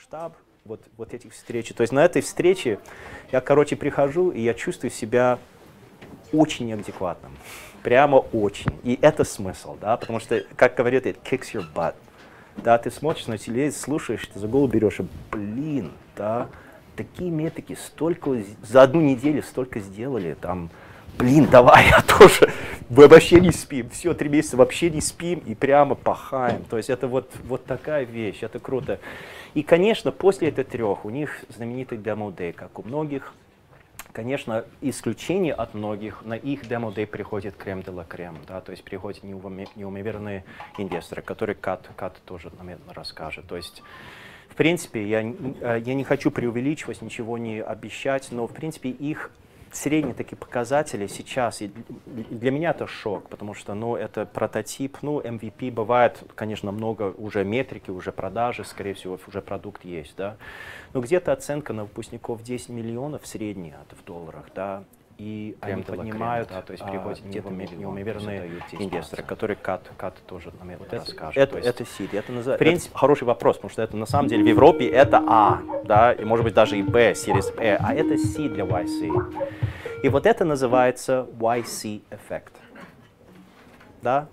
штаб вот этих встреч. То есть на этой встрече я, короче, прихожу, и я чувствую себя очень неадекватным. Прямо очень. И это смысл, да, потому что, как говорят, it kicks your butt. Да, ты смотришь на телевизор, слушаешь, ты за голову берешь, и, блин, да, такие метрики, столько, за одну неделю столько сделали, там, блин, давай, я тоже, мы вообще не спим, все, 3 месяца вообще не спим и прямо пахаем. То есть это вот такая вещь, это круто. И, конечно, после этих 3 у них знаменитый демо-дэй, как у многих. Конечно, исключение от многих, на их демо-дэй приходит крем де ла крем, да, то есть приходят неумеренные инвесторы, которые Кат тоже, наверное, расскажет. То есть, в принципе, я не хочу преувеличивать, ничего не обещать, но, в принципе, их средние такие показатели сейчас, и для меня это шок, потому что, ну, это прототип, ну, MVP бывает, конечно, много уже метрики, уже продажи, скорее всего, уже продукт есть, да, но где-то оценка на выпускников 10 миллионов средняя, это в долларах, да, и они поднимают, да, то есть приходят где-то неумеренные инвесторы, которые Кат тоже, наверное, вот расскажет. Это seed, это называется, в принципе, хороший вопрос, потому что это на самом деле в Европе это А, да, и может быть даже и Б, Series B, а это seed для YC. И вот это называется YC эффект, да,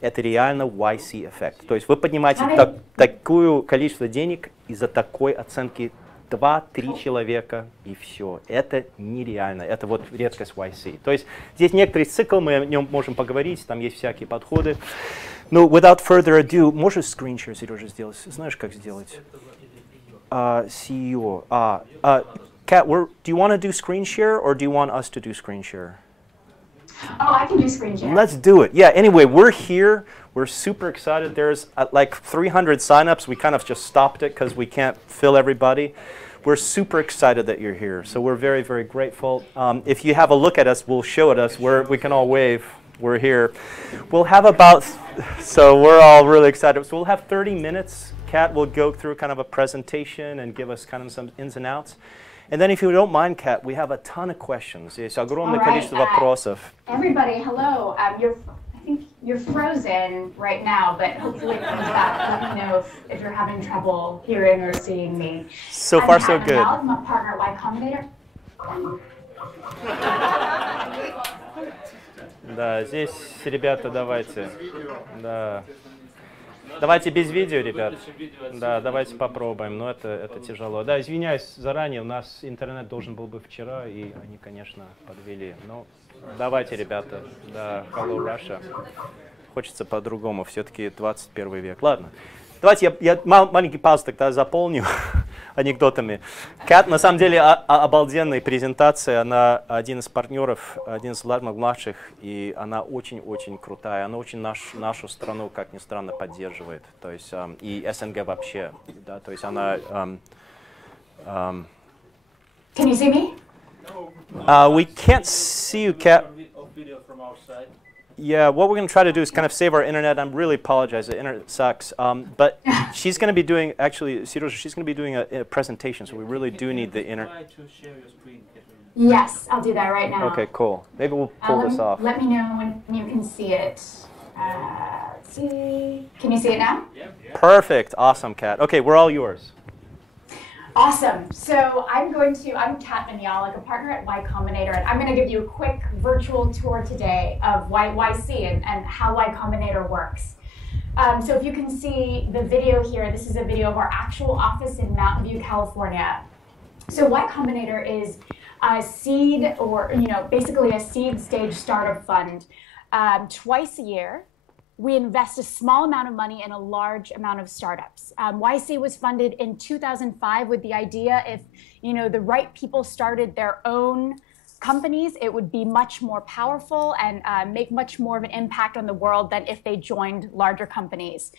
это реально YC эффект. То есть вы поднимаете такое количество денег из-за такой оценки 2-3 человека, и все. Это нереально. Это вот редкость YC. То есть здесь некоторый цикл, мы о нем можем поговорить, там есть всякие подходы. Но without further ado, можешь скриншер, Сережа, сделать? Знаешь, как сделать? CEO. Kat, do you want to do screen share, or do you want us to do screen share? Oh, I can do screen share. Let's do it. Yeah, anyway, we're here. We're super excited. There's like 300 signups. We kind of just stopped it because we can't fill everybody. We're super excited that you're here. So we're very, very grateful. If you have a look at us, we'll show it us. We can all wave. We're here. We'll have about, so we're all really excited. So we'll have 30 minutes. Kat will go through kind of a presentation and give us kind of some ins and outs. And then if you don't mind, Kat, we have a ton of questions. Есть огромное количество вопросов. Everybody, hello. I think you're frozen right now, but hopefully it comes back. Let me know if you're having trouble hearing or seeing me. So far, so good. I'm a partner at Y-Combinator. Да, здесь, ребята, давайте. Да. Давайте без видео, ребят. Да, давайте попробуем, но это тяжело. Да, извиняюсь заранее, у нас интернет должен был бы вчера, и они, конечно, подвели. Но давайте, ребята. Да, hello, Russia. Хочется по-другому, все-таки 21 век. Ладно, давайте я маленький пауз тогда заполню анекдотами. Кат, на самом деле, обалденная презентация. Она один из партнеров, один из младших, и она очень-очень крутая. Она очень нашу страну, как ни странно, поддерживает. То есть и СНГ вообще. Да, то есть она... Can you see me? We can't see you, Kat. Yeah, what we're going to try to do is kind of save our internet. I really apologize. The internet sucks. But she's going to be doing, actually, Serozha, she's going to be doing a presentation, so we really do need the internet. Yes, I'll do that right now. Okay, cool. Maybe we'll pull this off. Let me know when you can see it. Let's see. Can you see it now? Perfect. Awesome, Kat. Okay, we're all yours. Awesome. So I'm Kat Vinyalik, a partner at Y-Combinator, and I'm going to give you a quick virtual tour today of YC and how Y-Combinator works. So if you can see the video here, this is a video of our actual office in Mountain View, California. So Y-Combinator is a seed, or basically a seed stage startup fund. Twice a year, we invest a small amount of money in a large amount of startups. YC was funded in 2005 with the idea if the right people started their own companies, it would be much more powerful and make much more of an impact on the world than if they joined larger companies.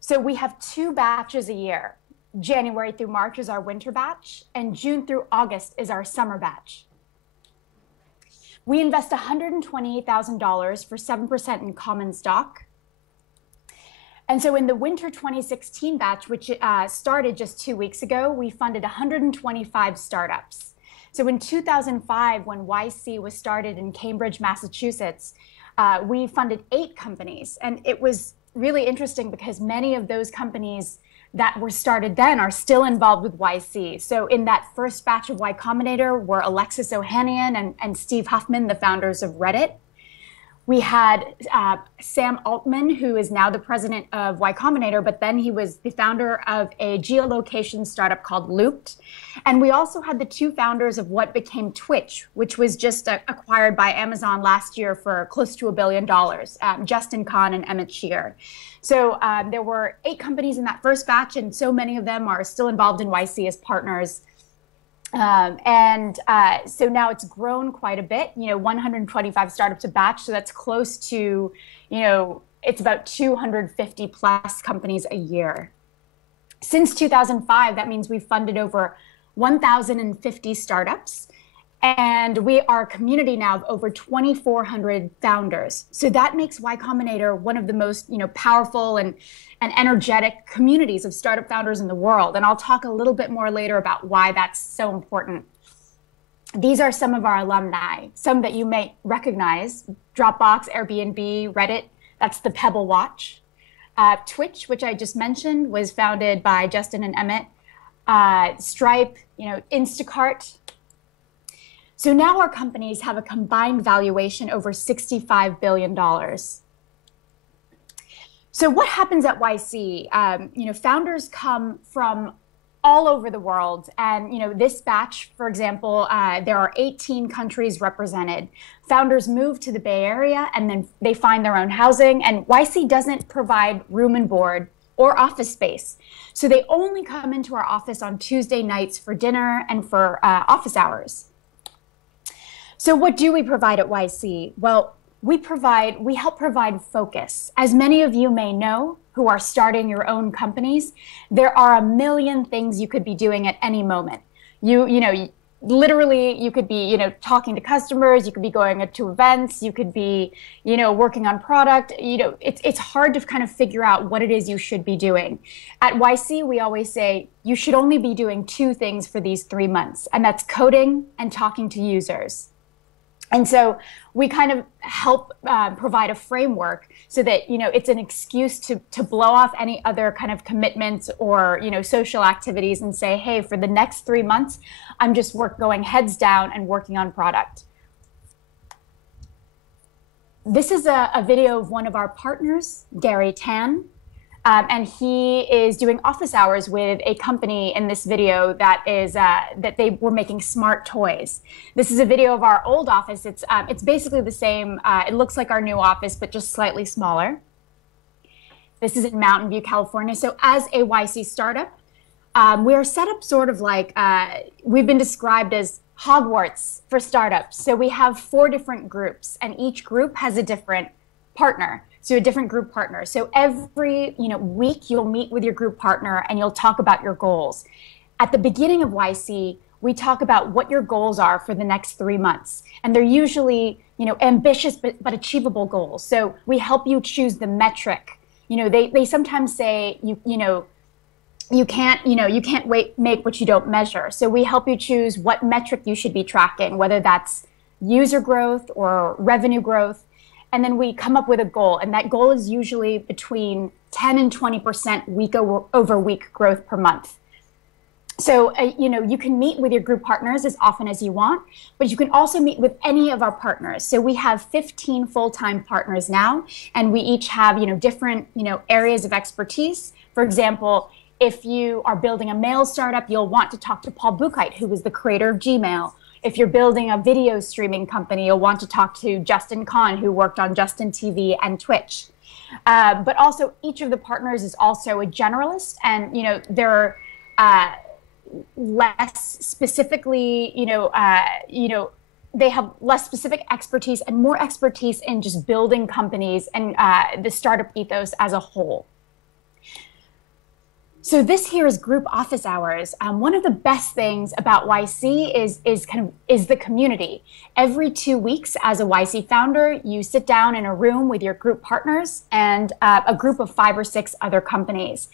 So we have 2 batches a year. January through March is our winter batch, and June through August is our summer batch. We invest $128,000 for 7% in common stock. And so in the winter 2016 batch, which started just 2 weeks ago, we funded 125 startups. So in 2005, when YC was started in Cambridge, Massachusetts, we funded 8 companies. And it was really interesting because many of those companies that were started then are still involved with YC. So in that first batch of Y-Combinator were Alexis Ohanian and Steve Huffman, the founders of Reddit. We had Sam Altman, who is now the president of Y-Combinator, but then he was the founder of a geolocation startup called Looped. And we also had the two founders of what became Twitch, which was just acquired by Amazon last year for close to $1 billion, Justin Kan and Emmett Shear. So there were 8 companies in that first batch, and so many of them are still involved in YC as partners. So now it's grown quite a bit, 125 startups a batch. So that's close to, it's about 250 plus companies a year. Since 2005, that means we've funded over 1,050 startups. And we are a community now of over 2,400 founders. So that makes Y-Combinator one of the most, powerful and energetic communities of startup founders in the world. And I'll talk a little bit more later about why that's so important. These are some of our alumni, some that you may recognize: Dropbox, Airbnb, Reddit. That's the Pebble Watch. Twitch, which I just mentioned, was founded by Justin and Emmett. Stripe, Instacart. So now our companies have a combined valuation over $65 billion. So what happens at YC? Founders come from all over the world. And, this batch, for example, there are 18 countries represented. Founders move to the Bay Area and then they find their own housing. And YC doesn't provide room and board or office space. So they only come into our office on Tuesday nights for dinner and for office hours. So what do we provide at YC? Well, we help provide focus. As many of you may know who are starting your own companies, there are a million things you could be doing at any moment. Literally, you could be, talking to customers, you could be going to events, you could be, working on product. It's hard to kind of figure out what it is you should be doing. At YC, we always say you should only be doing 2 things for these 3 months, and that's coding and talking to users. And so we kind of help provide a framework so that, it's an excuse to blow off any other kind of commitments or, social activities and say, hey, for the next 3 months, I'm just going heads down and working on product. This is a video of one of our partners, Gary Tan. And he is doing office hours with a company in this video that they were making smart toys. This is a video of our old office. It's basically the same. It looks like our new office, but just slightly smaller. This is in Mountain View, California. So as a YC startup, we are set up sort of like, we've been described as Hogwarts for startups. So we have 4 different groups, and each group has a different partner. So a different group partner. So every week you'll meet with your group partner and you'll talk about your goals. At the beginning of YC, we talk about what your goals are for the next 3 months. And they're usually ambitious but achievable goals. So we help you choose the metric. They sometimes say you can't make what you don't measure. So we help you choose what metric you should be tracking, whether that's user growth or revenue growth. And then we come up with a goal, and that goal is usually between 10 and 20% week over week growth per month. So, you can meet with your group partners as often as you want, but you can also meet with any of our partners. So we have 15 full-time partners now, and we each have, different, areas of expertise. For example, if you are building a mail startup, you'll want to talk to Paul Buchheit, who is the creator of Gmail. If you're building a video streaming company, you'll want to talk to Justin Kan, who worked on Justin TV and Twitch. But also, each of the partners is also a generalist, and they're less specifically, they have less specific expertise and more expertise in just building companies and the startup ethos as a whole. So this here is group office hours. One of the best things about YC is the community. Every 2 weeks, as a YC founder, you sit down in a room with your group partners and a group of 5 or 6 other companies.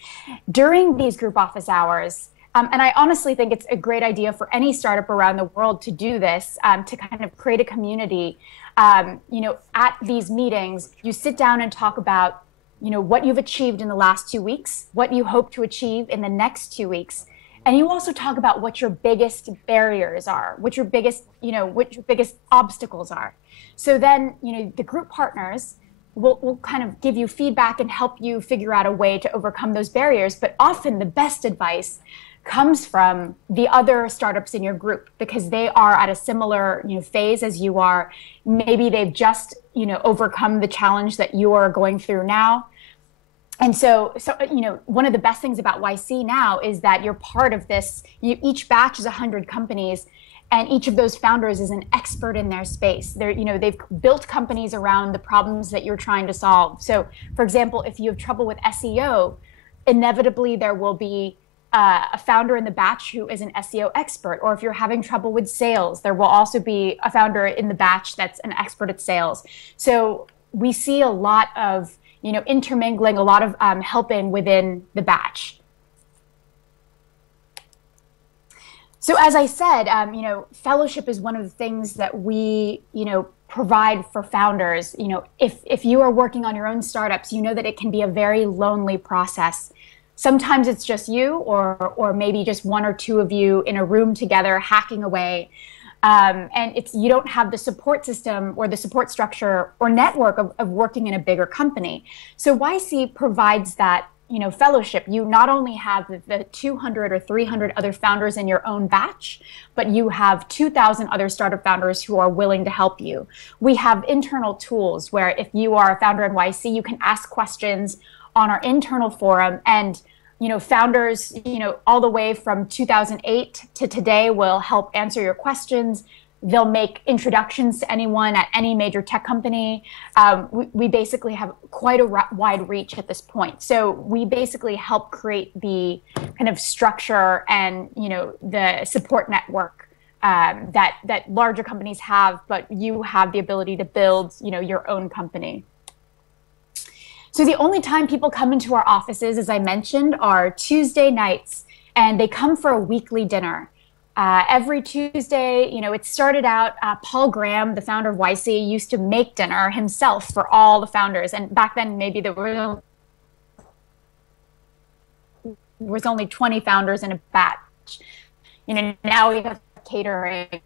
During these group office hours, and I honestly think it's a great idea for any startup around the world to do this, to kind of create a community. At these meetings, you sit down and talk about what you've achieved in the last 2 weeks, what you hope to achieve in the next 2 weeks. And you also talk about what your biggest barriers are, what your biggest obstacles are. So then, the group partners will kind of give you feedback and help you figure out a way to overcome those barriers. But often the best advice comes from the other startups in your group, because they are at a similar phase as you are. Maybe they've just overcome the challenge that you are going through now. And so one of the best things about YC now is that you're part of this. Each batch is 100 companies, and each of those founders is an expert in their space. They've built companies around the problems that you're trying to solve. So, for example, if you have trouble with SEO, inevitably there will be a founder in the batch who is an SEO expert. Or if you're having trouble with sales, there will also be a founder in the batch that's an expert at sales. So we see a lot of intermingling, a lot of helping within the batch. So as I said, fellowship is one of the things that we, provide for founders. If you are working on your own startups, you know that it can be a very lonely process. Sometimes it's just you, or maybe just one or two of you in a room together hacking away. And you don't have the support system or the support structure or network of working in a bigger company. So YC provides that fellowship. You not only have the 200 or 300 other founders in your own batch, but you have 2,000 other startup founders who are willing to help you. We have internal tools where if you are a founder in YC, you can ask questions on our internal forum, and founders, all the way from 2008 to today will help answer your questions. They'll make introductions to anyone at any major tech company. We basically have quite a wide reach at this point. So we basically help create the kind of structure and the support network that larger companies have, but you have the ability to build your own company. So the only time people come into our offices, as I mentioned, are Tuesday nights, and they come for a weekly dinner. Every Tuesday, it started out, Paul Graham, the founder of YC, used to make dinner himself for all the founders. And back then, maybe there was only 20 founders in a batch. Now we have catering,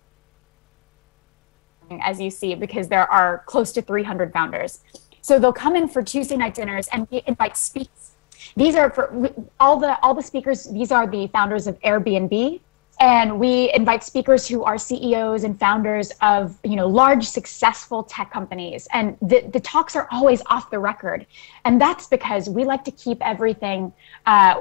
as you see, because there are close to 300 founders. So they'll come in for Tuesday night dinners, and we invite speakers. These are for all the speakers. These are the founders of Airbnb, and we invite speakers who are CEOs and founders of large successful tech companies. And the talks are always off the record, and that's because we like to keep everything.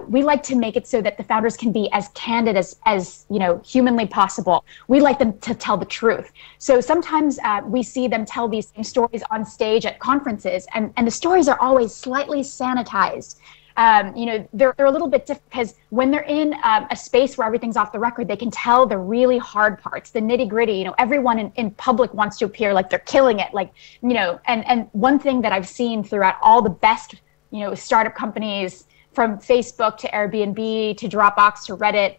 We like to make it so that the founders can be as candid as humanly possible. We like them to tell the truth. So sometimes we see them tell these same stories on stage at conferences, and the stories are always slightly sanitized. They're a little bit different because when they're in a space where everything's off the record, they can tell the really hard parts, the nitty gritty. Everyone in public wants to appear like they're killing it, and one thing that I've seen throughout all the best, startup companies, from Facebook to Airbnb to Dropbox to Reddit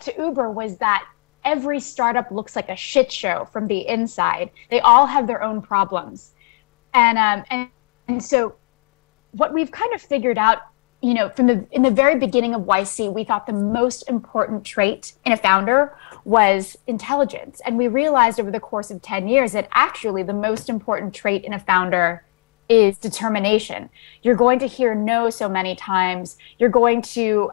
to Uber, was that every startup looks like a shit show from the inside. They all have their own problems. And so what we've kind of figured out, in the very beginning of YC, we thought the most important trait in a founder was intelligence. And we realized over the course of 10 years that actually the most important trait in a founder is determination. You're going to hear no so many times. You're going to,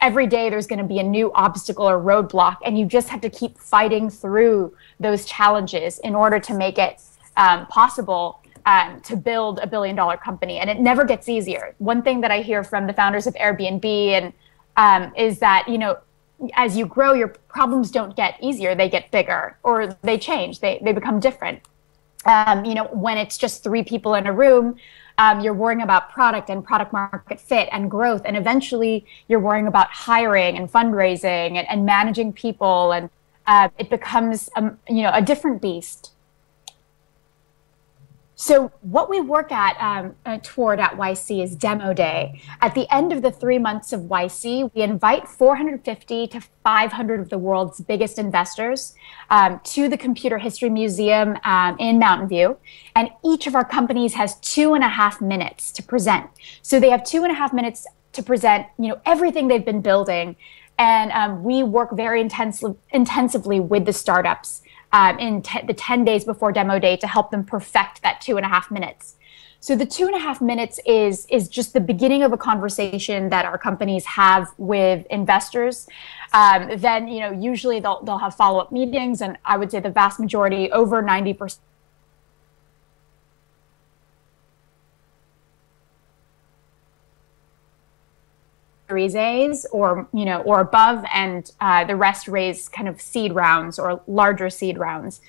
every day there's going to be a new obstacle or roadblock, and you just have to keep fighting through those challenges in order to make it possible to build $1 billion company. And it never gets easier. One thing that I hear from the founders of Airbnb is that, as you grow, your problems don't get easier, they get bigger, or they change, they become different. When it's just 3 people in a room, you're worrying about product and product market fit and growth. And eventually you're worrying about hiring and fundraising and managing people. And it becomes, a different beast. So what we work toward at YC is Demo Day. At the end of the 3 months of YC, we invite 450 to 500 of the world's biggest investors to the Computer History Museum in Mountain View. And each of our companies has 2.5 minutes to present. So they have 2.5 minutes to present, everything they've been building. And we work very intensively with the startups in the 10 days before Demo Day to help them perfect that 2.5 minutes. So the 2.5 minutes is just the beginning of a conversation that our companies have with investors. Then, usually they'll have follow-up meetings, and I would say the vast majority, over 90%, Series A's or above, and the rest raise kind of seed rounds or larger seed rounds.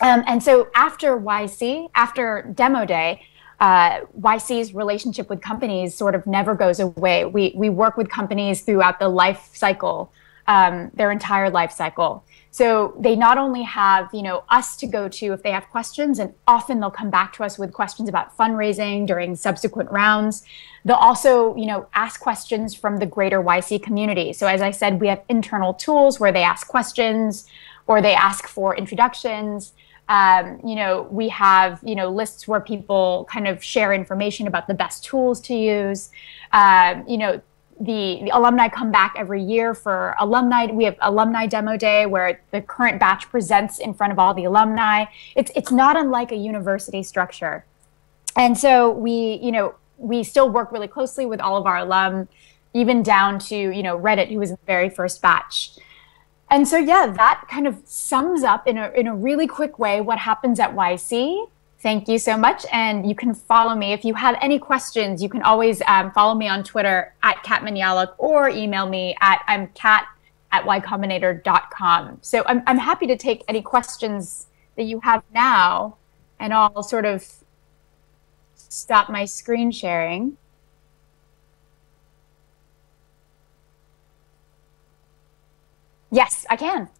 And so after YC, after Demo Day, YC's relationship with companies sort of never goes away. We work with companies throughout the life cycle, their entire life cycle. So they not only have, us to go to if they have questions, and often they'll come back to us with questions about fundraising during subsequent rounds. They'll also, ask questions from the greater YC community. So as I said, we have internal tools where they ask questions or they ask for introductions. We have, lists where people kind of share information about the best tools to use. The alumni come back every year for alumni. We have Alumni Demo Day where the current batch presents in front of all the alumni. It's not unlike a university structure. And so we still work really closely with all of our alum, even down to, Reddit, who was in the very first batch. And so, yeah, that kind of sums up in a really quick way what happens at YC. Thank you so much. And you can follow me. If you have any questions, you can always follow me on Twitter @KatManialek or email me I'm kat@Y-Combinator.com. So I'm happy to take any questions that you have now, and I'll sort of stop my screen sharing. Yes, I can.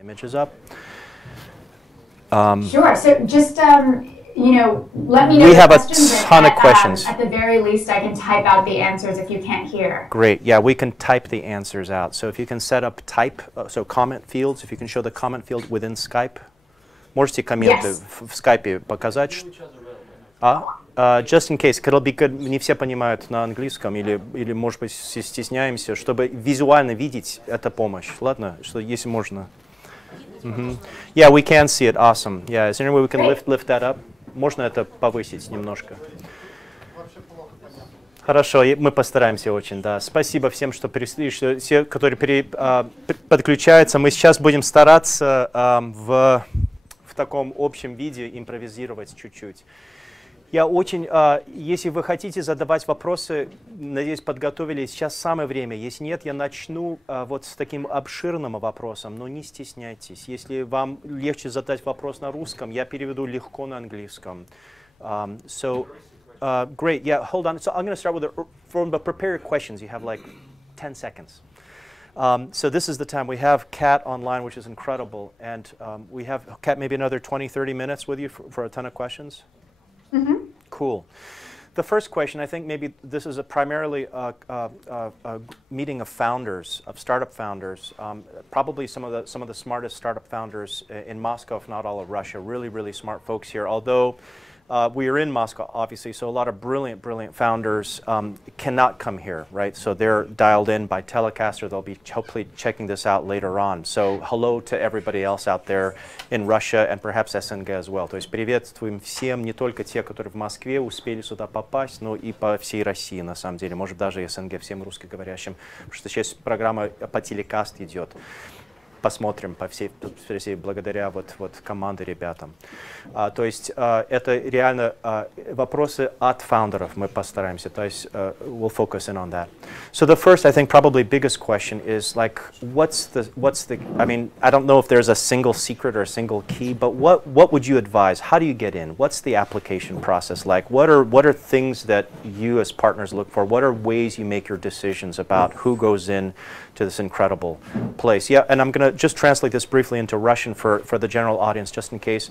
Images up. Sure. So just let me know. We have a ton of questions. At the very least, I can type out the answers if you can't hear. Great. Yeah, we can type the answers out. So if you can set up so comment fields, if you can show the comment field within Skype. Можете комменты в Skype показать? Just in case, it'll be good. Не все понимают на английском или может быть стесняемся, чтобы визуально видеть это помощь. Ладно, что если можно. Yeah, we can see it. Awesome. Yeah, is there any way we can lift that up? Можно это повысить немножко? Хорошо, мы постараемся очень, да. Спасибо всем, что пришли, все, которые подключаются. Мы сейчас будем стараться в таком общем виде импровизировать чуть-чуть. Я очень, если вы хотите задавать вопросы, надеюсь, подготовили, сейчас самое время. Если нет, я начну вот с таким обширным вопросом, но не стесняйтесь. Если вам легче задать вопрос на русском, я переведу легко на английском. Great, yeah, hold on. So I'm going to start with from the prepared questions. You have like 10 seconds. So this is the time. We have Kat online, which is incredible. And we have, Kat, maybe another 20, 30 minutes with you for a ton of questions? Cool. The first question, I think maybe this is primarily a meeting of founders, of startup founders, probably some of the smartest startup founders in Moscow, if not all of Russia. Really, really smart folks here. Although we are in Moscow, obviously, so a lot of brilliant, brilliant founders cannot come here, right? So they're dialed in by telecaster. They'll be hopefully checking this out later on. So hello to everybody else out there in Russia and perhaps СНГ as well. То есть приветствуем всем, не только те, которые в Москве успели сюда попасть, но и по всей России, на самом деле. Может, даже СНГ, всем русскоговорящим, потому что сейчас программа по телекаст идет. посмотрим по всей благодаря вот команде ребятам. То есть это реально вопросы от фаундеров мы постараемся. То есть we'll focus in on that. So the first, I think, probably biggest question is like, what's the? I mean, I don't know if there's a single secret or a single key, but what would you advise? How do you get in? What's the application process like? What are things that you as partners look for? What are ways you make your decisions about who goes in to this incredible place? Yeah, and I'm going to just translate this briefly into Russian for the general audience, just in case.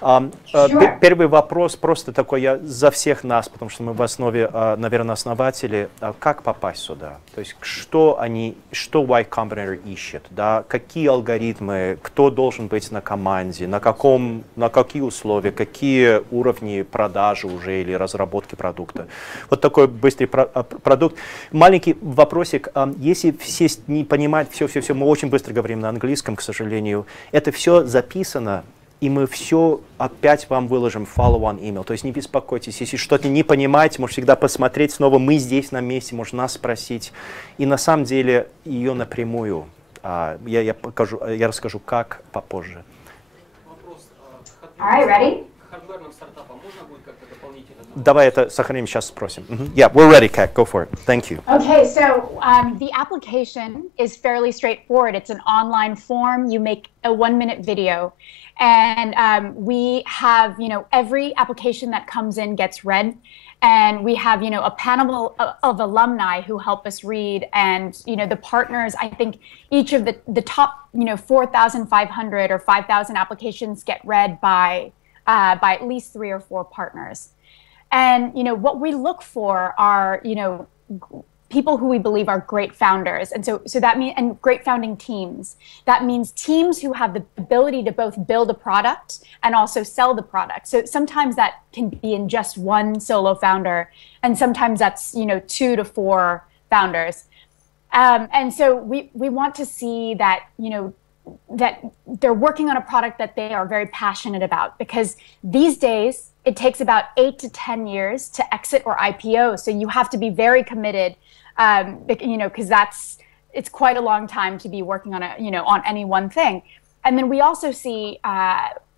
Первый вопрос просто такой за всех нас, потому что мы в основе, наверное, основатели, как попасть сюда? То есть что Y-Combinator ищет, да? Какие алгоритмы, кто должен быть на команде, на какие условия, какие уровни продажи уже или разработки продукта. Вот такой быстрый продукт. Маленький вопросик, если все не понимают, все, мы очень быстро говорим на английском, к сожалению, это все записано. И мы все опять вам выложим follow-on email. То есть не беспокойтесь, если что-то не понимаете, можете всегда посмотреть снова. Мы здесь на месте, можно нас спросить. И на самом деле ее напрямую. Я расскажу, как попозже. Вопрос. Хардверным стартапам можно будет как-то дополнительно? Давай это сохраним, сейчас спросим. Yeah, we're ready, Kat. Go for it. Thank you. Okay, so the application is fairly straightforward. It's an online form. You make a 1-minute video. And we have, every application that comes in gets read. And we have, a panel of alumni who help us read. And, the partners, I think each of the top, 4,500 or 5,000 applications get read by at least 3 or 4 partners. And, what we look for are, people who we believe are great founders. And so that means, and great founding teams. That means teams who have the ability to both build a product and also sell the product. So sometimes that can be in just one solo founder. And sometimes that's, 2 to 4 founders. And so we want to see that, that they're working on a product that they are very passionate about, because these days it takes about 8 to 10 years to exit or IPO. So you have to be very committed, because it's quite a long time to be working on on any one thing. And then we also see,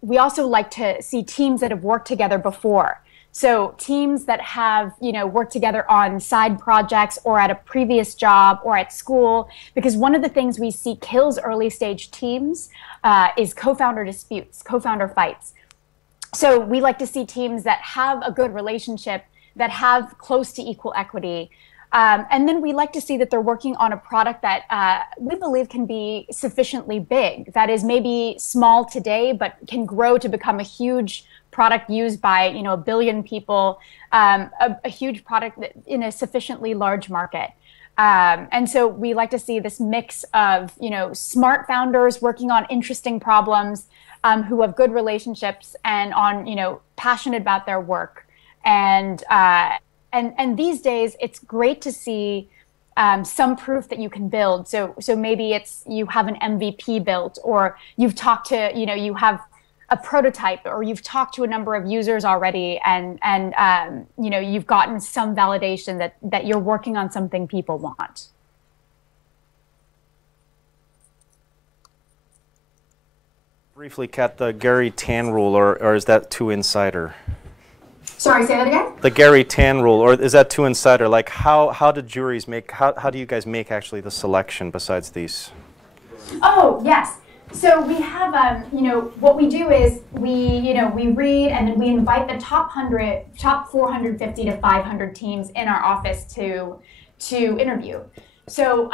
we also like to see teams that have worked together before. So teams that have, worked together on side projects or at a previous job or at school, because one of the things we see kills early stage teams is co-founder disputes, co-founder fights. So we like to see teams that have a good relationship, that have close to equal equity. And then we like to see that they're working on a product that we believe can be sufficiently big. That is maybe small today, but can grow to become a huge product used by, 1 billion people, a huge product in a sufficiently large market. And so we like to see this mix of, smart founders working on interesting problems, who have good relationships and on, passionate about their work. And these days, it's great to see some proof that you can build. So maybe it's you have an MVP built, or you've talked to, you have a prototype, or you've talked to a number of users already, and you've gotten some validation that you're working on something people want. Briefly, Kat, the Gary Tan rule, or is that too insider? Sorry, say that again? The Gary Tan rule, or is that too insider? Like, how do juries make, how do you guys make actually the selection besides these? Oh, yes. So we have, what we do is we read, and then we invite the top 450 to 500 teams in our office to interview. So,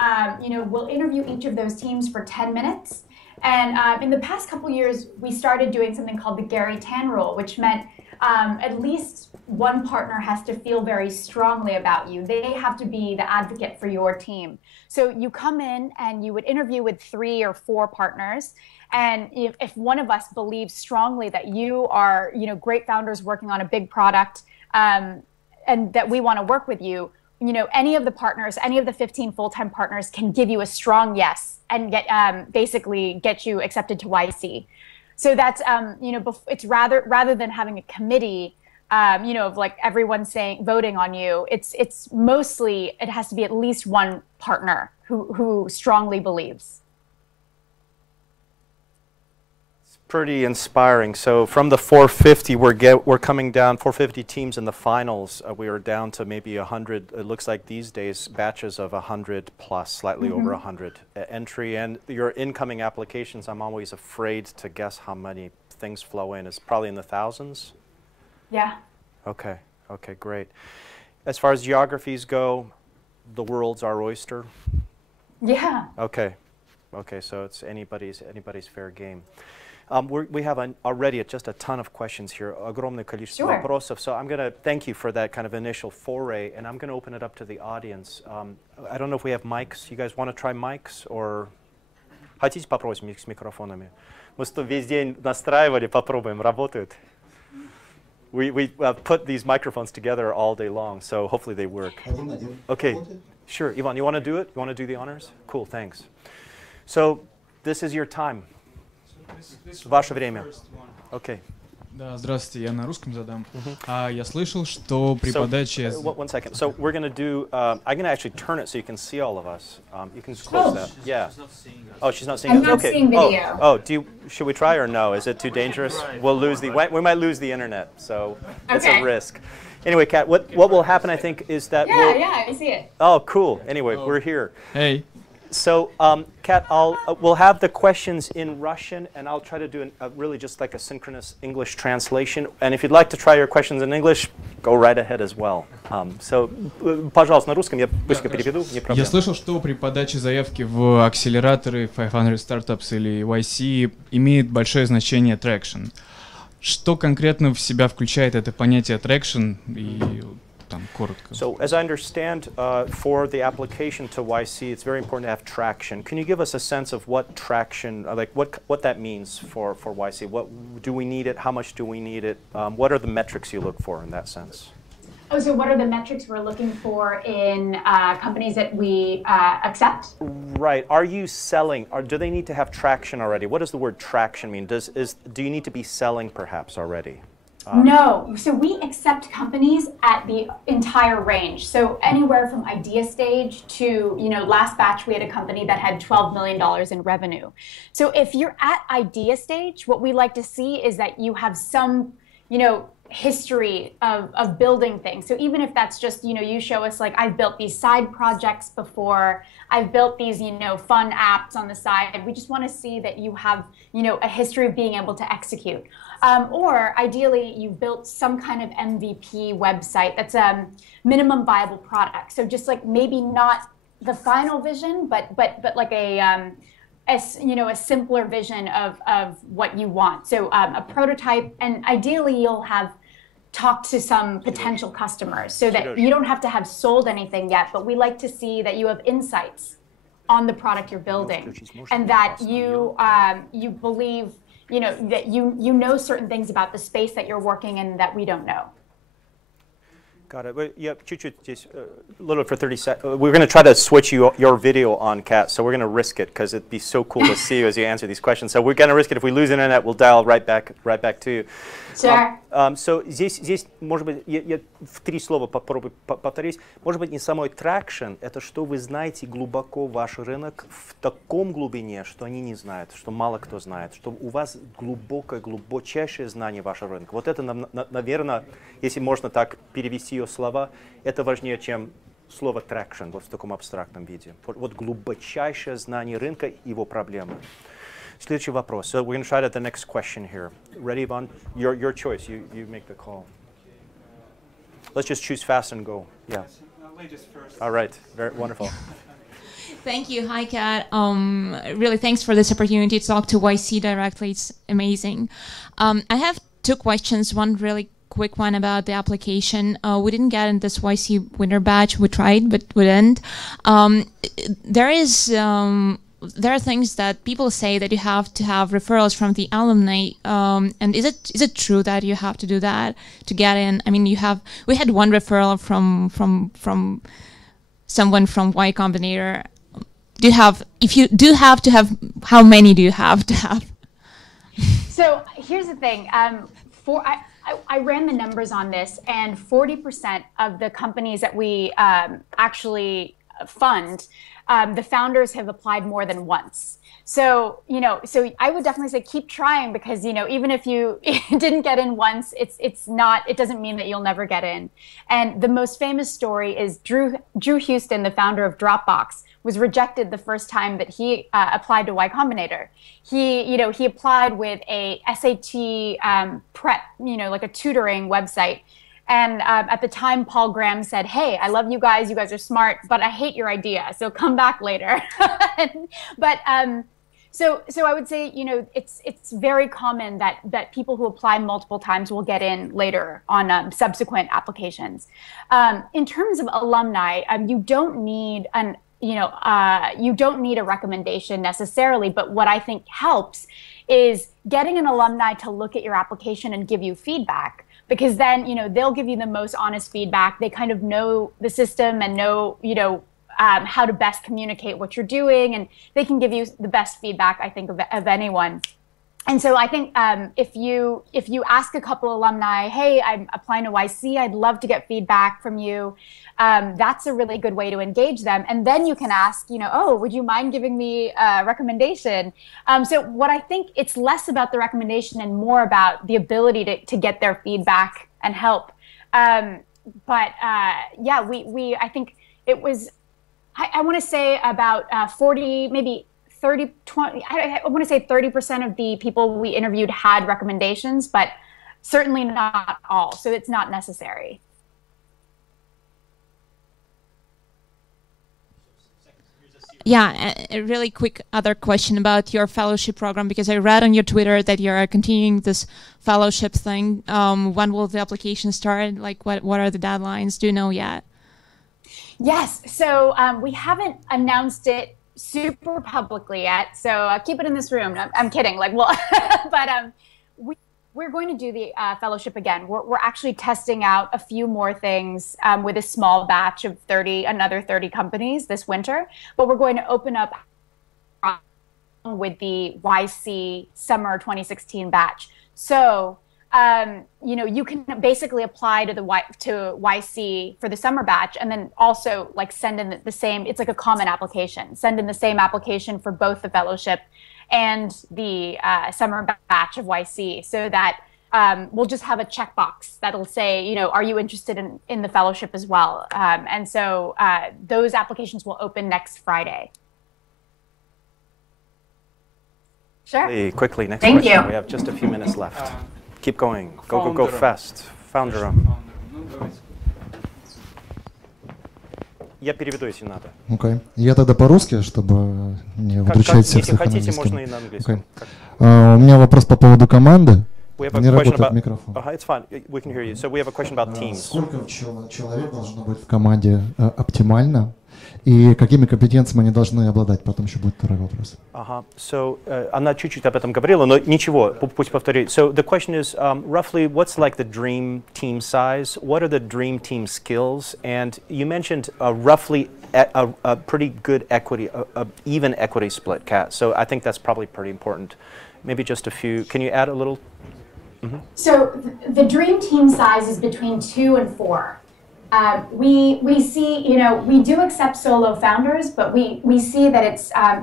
we'll interview each of those teams for 10 minutes. And in the past couple years, we started doing something called the Gary Tan rule, which meant at least one partner has to feel very strongly about you. They have to be the advocate for your team. So you come in and you would interview with 3 or 4 partners. And if one of us believes strongly that you are, great founders working on a big product, and that we want to work with you, any of the partners, any of the 15 full-time partners can give you a strong yes and basically get you accepted to YC. So that's, it's rather than having a committee, of like everyone voting on you, it's mostly, it has to be at least one partner who strongly believes. pretty inspiring. So from the 450, we're coming down, 450 teams in the finals. We are down to maybe 100. It looks like these days batches of 100 plus, slightly over 100 entry. And your incoming applications, I'm always afraid to guess how many things flow in. It's probably in the thousands. Yeah. Okay. Okay. Great. As far as geographies go, the world's our oyster. Yeah. Okay. Okay. So it's anybody's fair game. We have already just a ton of questions here, огромное количество вопросов. So I'm going to thank you for that kind of initial foray, and I'm going to open it up to the audience. I don't know if we have mics. You guys want to try mics, or хотите попробовать с микрофонами? Мы весь день настраивали, попробуем, работают. We put these microphones together all day long, so hopefully they work. Okay, sure. Ivan, you want to do it? You want to do the honors? Cool, thanks. So this is your time. Ваше время. Окей. Да, здравствуйте, я на русском задам. Я слышал, что при подаче... One second. So we're going to do... I'm going to actually turn it so you can see all of us. You can just close that. Yeah. Oh, she's not seeing us? I'm not seeing video. Oh, should we try or no? Is it too dangerous? We'll lose we might lose the internet, so it's a risk. Anyway, Kat, what will happen, I think, is that Yeah, I see it. Oh, cool. Anyway, we're here. Hey. So, Kat, we'll have the questions in Russian, and I'll try to do really just like a synchronous English translation. And if you'd like to try your questions in English, go right ahead as well. So, пожалуйста, на русском я быстро переведу, не проблема. Я слышал, что при подаче заявки в акселераторы 500 Startups или YC имеет большое значение traction. Что конкретно в себя включает это понятие traction и там коротко? So, as I understand, for the application to YC, it's very important to have traction. Can you give us a sense of what traction, like what that means for YC? What do we need it? How much do we need it? What are the metrics you look for in that sense? Oh, so what are the metrics we're looking for in companies that we accept? Right. Are you selling, or do they need to have traction already? What does the word traction mean? Do you need to be selling perhaps already? No. So we accept companies at the entire range. So anywhere from idea stage to, last batch we had a company that had $12 million in revenue. So if you're at idea stage, what we like to see is that you have some, history of building things. So even if that's just, you show us like, I've built these side projects before, I've built these, fun apps on the side. We just want to see that you have, a history of being able to execute. Or ideally, you've built some kind of MVP website that's a minimum viable product. So just like maybe not the final vision, but like a simpler vision of what you want. So a prototype, and ideally you'll have talked to some potential customers so that you don't have to have sold anything yet, but we like to see that you have insights on the product you're building and that you believe, that you know certain things about the space that you're working in that we don't know. Got it. Yeah, чуть-чуть здесь, a little for 30 seconds. We're going to try to switch your video on, Kat, so we're going to risk it because it'd be so cool to see you as you answer these questions. So we're going to risk it. If we lose internet, we'll dial right back to you. Sure. So здесь, может быть, я в 3 слова попробую повторить. Может быть, не самой traction, это что вы знаете глубоко ваш рынок в таком глубине, что они не знают, что мало кто знает, что у вас глубочайшее знание вашего рынка. Вот это, наверное, если можно так перевести ее слова, это важнее, чем слово traction, вот в таком абстрактном виде. Вот глубочайшее знание рынка и его проблемы. Следующий вопрос. So we're going to try the next question here. Ready, Ivan? Your choice. You make the call. Let's just choose fast and go. Yeah. Ladies first. All right. Very wonderful. Thank you. Hi, Kat. Really, thanks for this opportunity to talk to YC directly. It's amazing. I have 2 questions. One really quick one about the application. We didn't get in this YC winner batch. We tried, but we didn't. There are things that people say that you have to have referrals from the alumni. And is it true that you have to do that to get in? I mean, we had one referral from someone from Y-Combinator. If you do have to have, how many do you have to have? So here's the thing. I ran the numbers on this, and 40% of the companies that we actually fund the founders have applied more than once. So, so I would definitely say keep trying, because, even if you didn't get in once, it doesn't mean that you'll never get in. And the most famous story is Drew Houston, the founder of Dropbox, was rejected the first time that he applied to Y-Combinator. He applied with a SAT prep, like a tutoring website. And at the time, Paul Graham said, "Hey, I love you guys are smart, but I hate your idea, so come back later." So I would say, it's very common that people who apply multiple times will get in later on subsequent applications. In terms of alumni, you don't need a recommendation necessarily, but what I think helps is getting an alumni to look at your application and give you feedback, because then, they'll give you the most honest feedback. They kind of know the system and know, how to best communicate what you're doing, and they can give you the best feedback, I think, of anyone. And so I think if you ask a couple alumni, "Hey, I'm applying to YC, I'd love to get feedback from you," that's a really good way to engage them. And then you can ask, "Oh, would you mind giving me a recommendation?" So what I think, it's less about the recommendation and more about the ability to get their feedback and help. I think it was, I want to say about 40, maybe 30, 20, I want to say 30% of the people we interviewed had recommendations, but certainly not all. So it's not necessary. Yeah, a really quick other question about your fellowship program, because I read on your Twitter that you're continuing this fellowship thing. When will the application start? Like, what are the deadlines? Do you know yet? Yes, so we haven't announced it super publicly yet, so keep it in this room. I'm kidding, but we're going to do the fellowship again. We're actually testing out a few more things with a small batch of another 30 companies this winter, but we're going to open up with the YC Summer 2016 batch. So you can basically apply to YC for the summer batch, and then also send in the same. It's like a common application. Send in the same application for both the fellowship and the summer batch of YC, so that we'll just have a checkbox that'll say, are you interested in the fellowship as well? And so those applications will open next Friday. Sure. Quickly, next Thank question. you. We have just a few minutes left. Keep going. Go fast. Founder. Я переведу, если надо. Okay. Я тогда по-русски, чтобы не удручать всех Если хотите, английским. можно и на английском. У меня вопрос по поводу команды. Не работает микрофон. It's fine. We can hear you. So we have a question about teams. Сколько человек должно быть в команде оптимально? И какими компетенциями они должны обладать? Потом еще будет второй вопрос. So, она чуть-чуть об этом говорила, но ничего, пусть повторю. So the question is, roughly, what's like the dream team size? What are the dream team skills? And you mentioned roughly a pretty good equity, even equity split, Kat. So I think that's probably pretty important. Maybe just a few. Can you add a little? Mm-hmm. So the dream team size is between 2 and 4. We see, we do accept solo founders, but we see that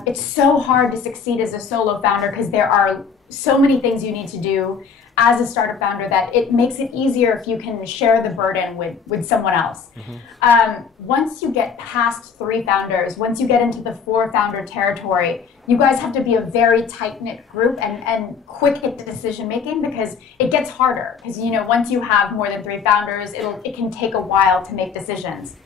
it's so hard to succeed as a solo founder because there are so many things you need to do as a startup founder that it makes it easier if you can share the burden with someone else. Mm-hmm. Once you get past 3 founders, once you get into the 4-founder territory, you guys have to be a very tight-knit group and quick at the decision-making, because it gets harder. Because, once you have more than 3 founders, it can take a while to make decisions.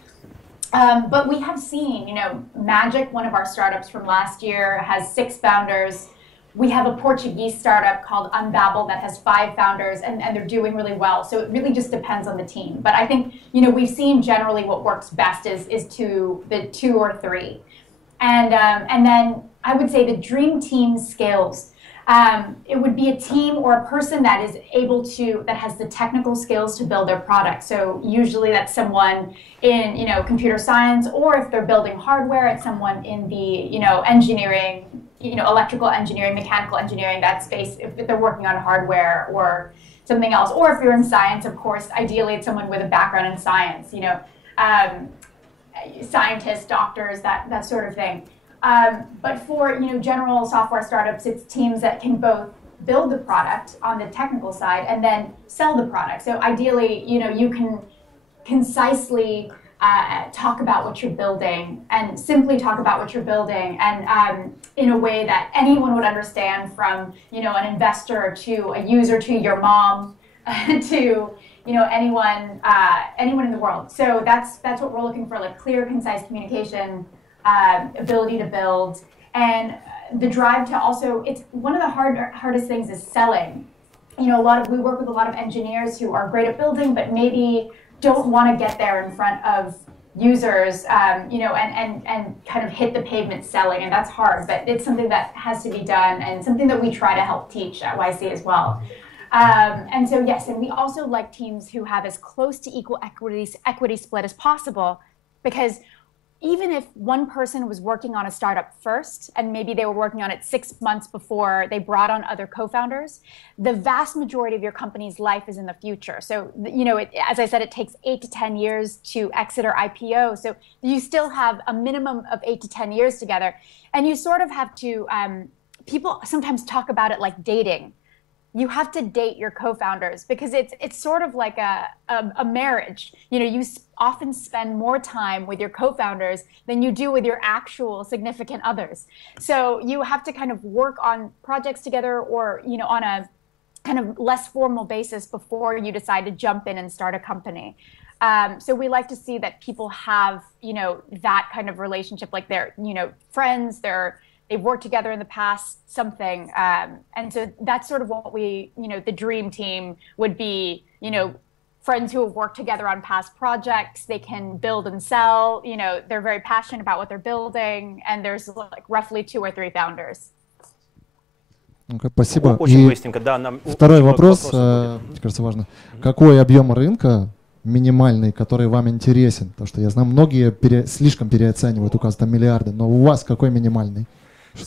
But we have seen, Magic, one of our startups from last year, has 6 founders. We have a Portuguese startup called Unbabble that has 5 founders, and they're doing really well. So it really just depends on the team. But I think, we've seen generally what works best is the 2 or 3. And then I would say the dream team skills. It would be a team or a person that is that has the technical skills to build their product. So usually that's someone in, computer science, or if they're building hardware, it's someone in the, engineering, electrical engineering, mechanical engineering, that space, if they're working on hardware or something else. Or if you're in science, of course, ideally it's someone with a background in science, scientists, doctors, that sort of thing. But for general software startups, it's teams that can both build the product on the technical side and then sell the product. So ideally, you can concisely talk about what you're building and simply talk about what you're building, and in a way that anyone would understand, from an investor to a user to your mom to anyone in the world. So that's what we're looking for, like clear, concise communication, ability to build, and the drive to also. It's one of the hardest things is selling. We work with a lot of engineers who are great at building, but maybe don't want to get there in front of users, and kind of hit the pavement selling, and that's hard, but it's something that has to be done and something that we try to help teach at YC as well. And so yes, and we also like teams who have as close to equal equity split as possible, because even if one person was working on a startup first, and maybe they were working on it 6 months before they brought on other co-founders, the vast majority of your company's life is in the future. So, as I said, it takes 8 to 10 years to exit or IPO. So you still have a minimum of 8 to 10 years together. And you sort of have to, people sometimes talk about it like dating. You have to date your co-founders, because it's sort of like a marriage. You often spend more time with your co-founders than you do with your actual significant others. So you have to kind of work on projects together, or on a kind of less formal basis before you decide to jump in and start a company. So we like to see that people have that kind of relationship, like they're friends, they've worked together in the past, something. And so that's sort of what we, the dream team would be, friends who have worked together on past projects. They can build and sell, they're very passionate about what they're building, and there's like roughly 2 or 3 founders. Спасибо. Очень И быстренько, да, нам второй вопрос, мне кажется, важно. Какой объем рынка минимальный, который вам интересен? Потому что я знаю, многие слишком переоценивают, указывают там миллиарды, но у вас какой минимальный?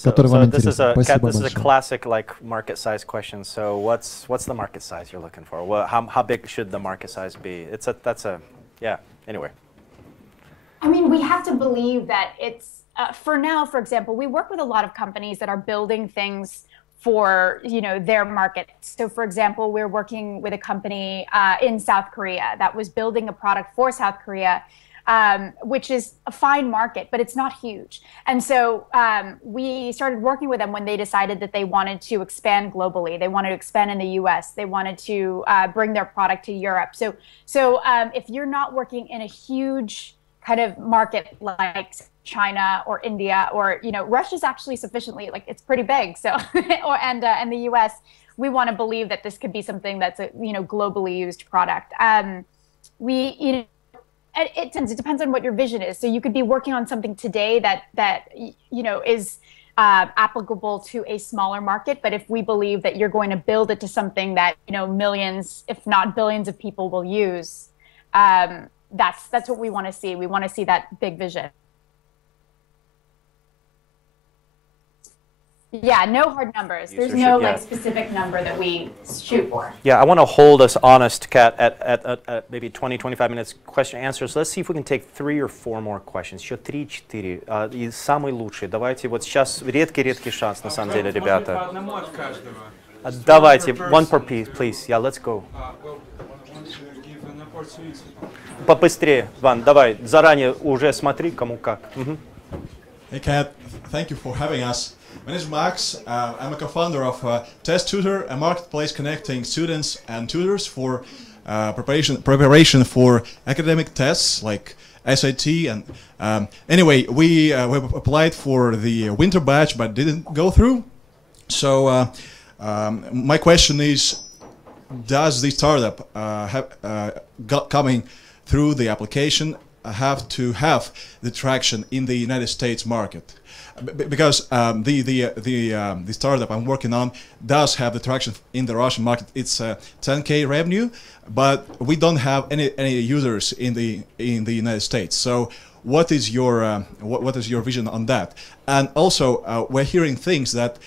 Который вам интересен? Спасибо This is a большое. classic market size question. So what's the market size you're looking for? How big should the market size be? Anyway. I mean, we have to believe that it's for now. For example, we work with a lot of companies that are building things for their market. So for example, we're working with a company in South Korea that was building a product for South Korea, which is a fine market, but it's not huge. And so we started working with them when they decided that they wanted to expand globally. They wanted to expand in the US. They wanted to bring their product to Europe. So if you're not working in a huge kind of market like China or India, or Russia's actually sufficiently, like, it's pretty big. So and the US, we want to believe that this could be something that's a globally used product. It depends on what your vision is. So you could be working on something today that is applicable to a smaller market, but if we believe that you're going to build it to something that millions, if not billions, of people will use, that's what we want to see. We want to see that big vision. Yeah, no hard numbers. There's no specific number that we shoot for. Yeah, I want to hold us honest, Kat, at maybe 20-25 minutes question answers. Let's see if we can take 3 or 4 more questions. Еще 3-4. И самые лучшие. Давайте вот сейчас редкий шанс, на самом деле, ребята. По одному от каждого. Давайте, one per piece, please. Yeah, let's go. Побыстрее, Ван, давай. Заранее уже смотри, кому как. Hey, Kat, thank you for having us. My name is Max. I'm a co-founder of Test Tutor, a marketplace connecting students and tutors for preparation for academic tests like SAT. And anyway, we applied for the winter batch but didn't go through. So my question is, does the startup coming through the application have to have the traction in the United States market? Because the startup I'm working on does have the traction in the Russian market. It's 10K revenue, but we don't have any users in the United States. So what is your vision on that? And also we're hearing things that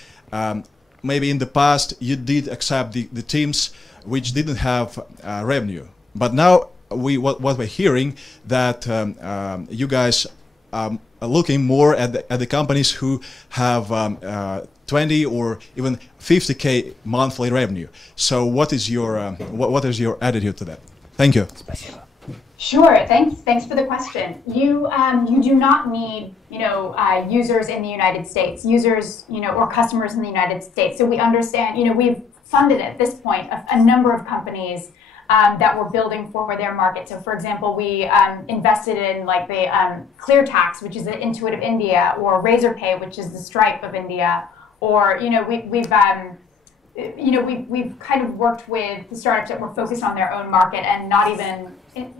maybe in the past you did accept the teams which didn't have revenue, but now what we're hearing that you guys are looking more at the companies who have 20 or even 50K monthly revenue. So what is your attitude to that? Thank you. Sure. Thanks for the question. You do not need users in the United States, or customers in the United States. So we understand. We've funded at this point a number of companies that we're building for their market. So, for example, we invested in like the ClearTax, which is the Intuit of India, or Razorpay, which is the Stripe of India, or we've kind of worked with the startups that were focused on their own market and not even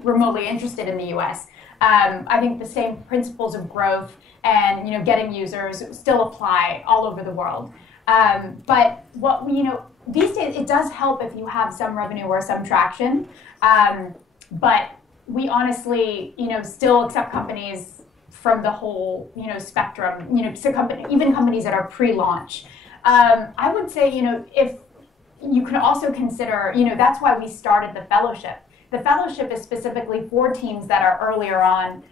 remotely interested in the U.S. I think the same principles of growth and getting users still apply all over the world. But what these days, it does help if you have some revenue or some traction, but we honestly, still accept companies from the whole, spectrum, so even companies that are pre-launch. I would say, if you can also consider, that's why we started the fellowship. The fellowship is specifically for teams that are earlier on,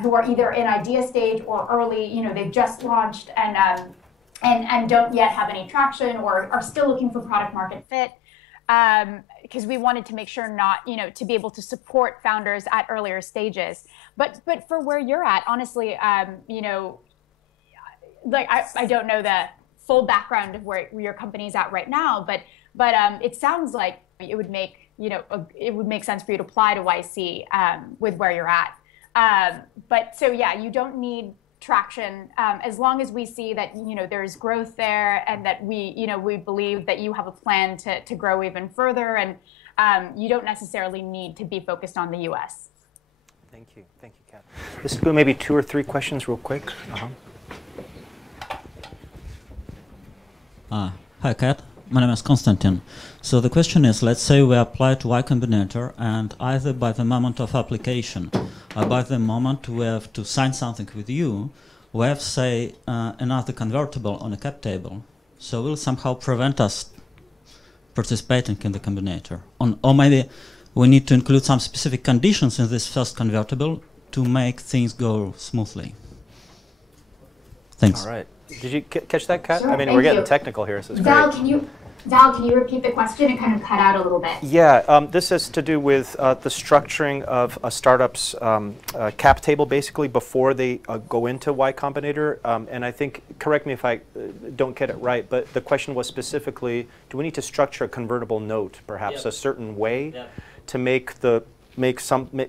who are either in idea stage or early, they've just launched and don't yet have any traction or are still looking for product market fit, because we wanted to make sure to be able to support founders at earlier stages. But for where you're at, honestly, like I don't know the full background of where your company's at right now, but it sounds like it would make it would make sense for you to apply to YC with where you're at. But so yeah, you don't need traction as long as we see that there's growth there and that we believe that you have a plan to grow even further, and you don't necessarily need to be focused on the US. Thank you, Kat. Let's do maybe 2 or 3 questions real quick. Hi, Kat. My name is Konstantin. So the question is, let's say we apply to Y-Combinator, and either by the moment of application or by the moment we have to sign something with you, we have, say, another convertible on a cap table. So will somehow prevent us participating in the combinator. Or maybe we need to include some specific conditions in this first convertible to make things go smoothly. Thanks. All right. Did you catch that, Kat? Sure, I mean, we're getting technical here, so it's Val, great. Val, can you repeat the question? It kind of cut out a little bit. Yeah, this has to do with the structuring of a startup's cap table, basically, before they go into Y-Combinator. And I think, correct me if I don't get it right, but the question was specifically, do we need to structure a convertible note, perhaps, a certain way to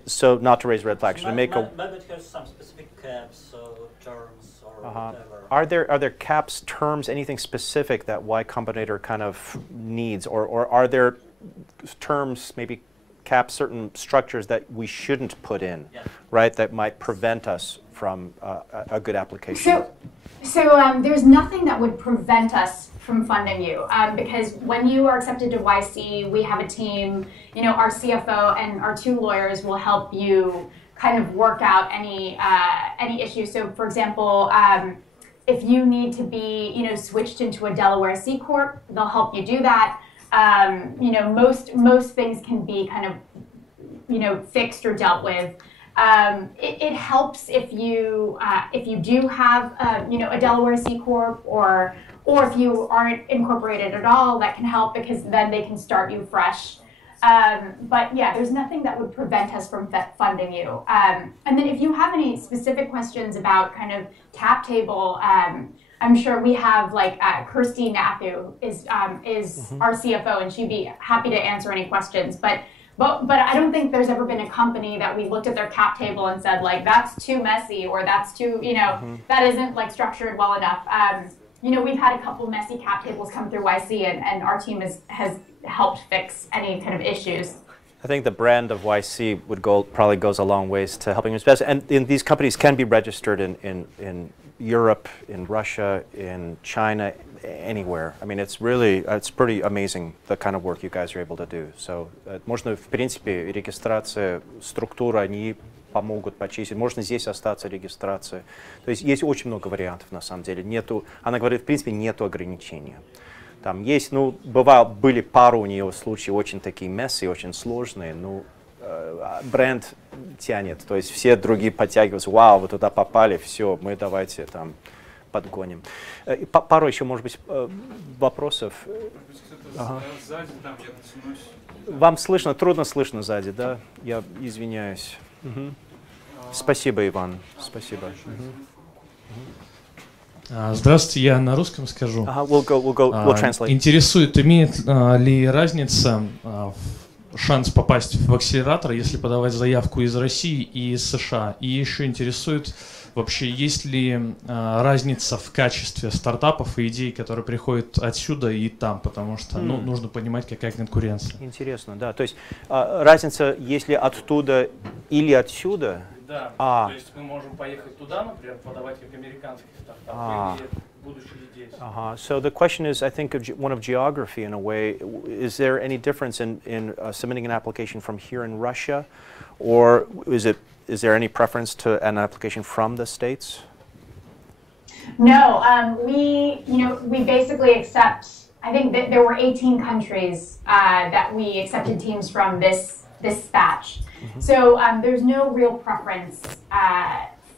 so not to raise red flags, to make a... Maybe it has some specific caps or terms or whatever. Are there caps, terms, anything specific that Y-Combinator kind of needs, or are there terms, maybe caps, certain structures that we shouldn't put in, right, that might prevent us from a good application? So there's nothing that would prevent us from funding you, because when you are accepted to YC, we have a team, our CFO and our 2 lawyers will help you kind of work out any issues. So for example, if you need to be, switched into a Delaware C Corp, they'll help you do that. Most things can be kind of, fixed or dealt with. It helps if you do have, a Delaware C Corp, or if you aren't incorporated at all, that can help because then they can start you fresh. But yeah, there's nothing that would prevent us from funding you. And then if you have any specific questions about kind of cap table, I'm sure we have like Kirsty Nathu is our CFO, and she'd be happy to answer any questions. But I don't think there's ever been a company that we looked at their cap table and said like that's too messy, or that's too that isn't like structured well enough. We've had a couple messy cap tables come through YC, and our team has helped fix any kind of issues. I think the brand of YC probably goes a long ways to helping us best. And these companies can be registered in Europe, in Russia, in China, anywhere. I mean, it's pretty amazing the kind of work you guys are able to do. So, можно, в принципе, регистрация, структура, они помогут почистить. Можно здесь остаться регистрация. То есть есть очень много вариантов на самом деле. Она говорит, в принципе, нету ограничения. Там есть, были пару у нее случаи очень такие мессы, очень сложные, бренд тянет, то есть все другие подтягиваются, вау, вы туда попали, все, мы давайте там подгоним. Пару еще, может быть, вопросов. Ага. Вам слышно? Трудно слышно сзади, да? Я извиняюсь. Угу. Спасибо, Иван. Спасибо. Здравствуйте, я на русском скажу. We'll translate. Интересует, имеет ли разница шанс попасть в акселератор, если подавать заявку из России и из США? И еще интересует, вообще, есть ли разница в качестве стартапов и идей, которые приходят отсюда и там, потому что нужно понимать, какая конкуренция. Интересно, да. То есть разница, если оттуда или отсюда? Да, то есть мы можем поехать туда, например, подавать как американский стартап, или будучи здесь. So the question is, I think, one of geography in a way. Is there any difference in submitting an application from here in Russia, or is there any preference to an application from the States? No, we basically accept. I think that there were 18 countries that we accepted teams from this batch. So there's no real preference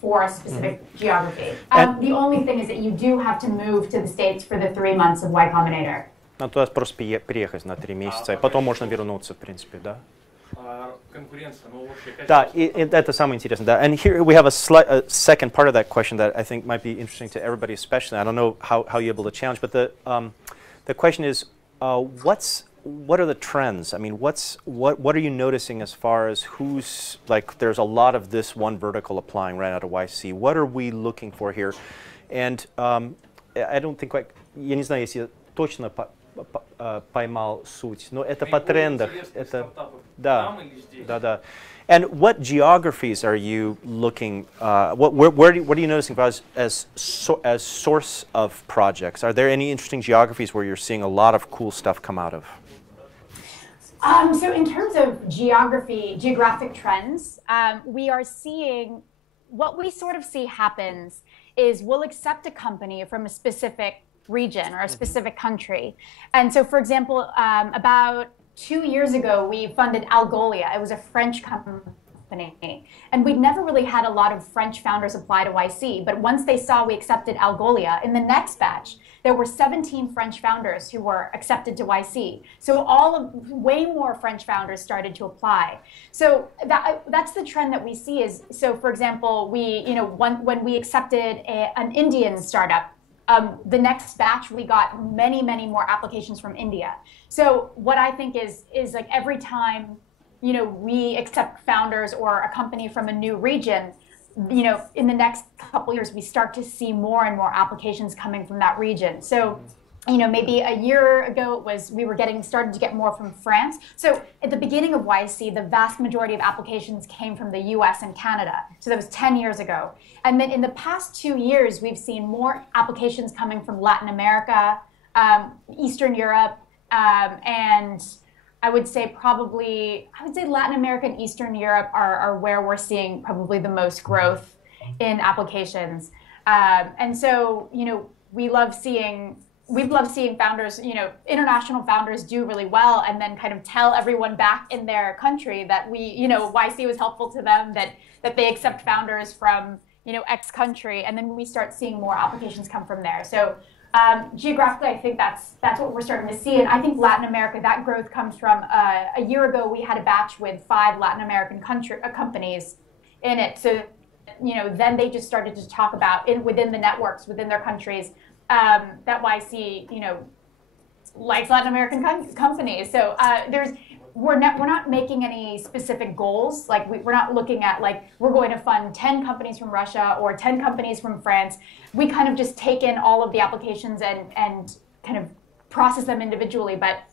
for a specific geography. The only thing is that you do have to move to the States for the 3 months of Y-Combinator. Надо туда просто приехать на 3 месяца, и потом можно вернуться, в принципе, да? Конкуренция, но лучше качество. Да, и это самое интересное, да. And here we have a second part of that question that I think might be interesting to everybody, especially. I don't know how you're able to challenge, but the question is, what are the trends? I mean, what are you noticing as far as who's, like, there's a lot of this one vertical applying right out of YC. What are we looking for here? And I don't think, я не знаю, если точно поймал суть, но это по трендах. Это, да. And what geographies are you looking? What are you noticing as source of projects? Are there any interesting geographies where you're seeing a lot of cool stuff come out of? So in terms of geographic trends, we are seeing, what we sort of see happens is we'll accept a company from a specific region or a specific country. And so, for example, about 2 years ago, we funded Algolia. It was a French company. And we'd never really had a lot of French founders apply to YC. But once they saw we accepted Algolia, in the next batch, there were 17 French founders who were accepted to YC. So way more French founders started to apply. So that's the trend that we see is, so for example, when we accepted an Indian startup, the next batch, we got many, many more applications from India. So what I think is like every time, we accept founders or a company from a new region, in the next couple years, we start to see more and more applications coming from that region. So, maybe a year ago, we were started to get more from France. So at the beginning of YC, the vast majority of applications came from the US and Canada. So that was 10 years ago. And then in the past 2 years, we've seen more applications coming from Latin America, Eastern Europe, and I would say Latin America and Eastern Europe are where we're seeing probably the most growth in applications. And so, we love seeing founders, international founders do really well and then kind of tell everyone back in their country that YC was helpful to them, that they accept founders from, X country, and then we start seeing more applications come from there. So geographically, I think that's what we're starting to see. And I think Latin America, that growth comes from, a year ago, we had a batch with 5 Latin American companies in it. So, then they just started to talk about within the networks, within their countries, that YC, likes Latin American companies. So we're not making any specific goals. Like we're not looking at we're going to fund 10 companies from Russia or 10 companies from France. We kind of just take in all of the applications and kind of process them individually. But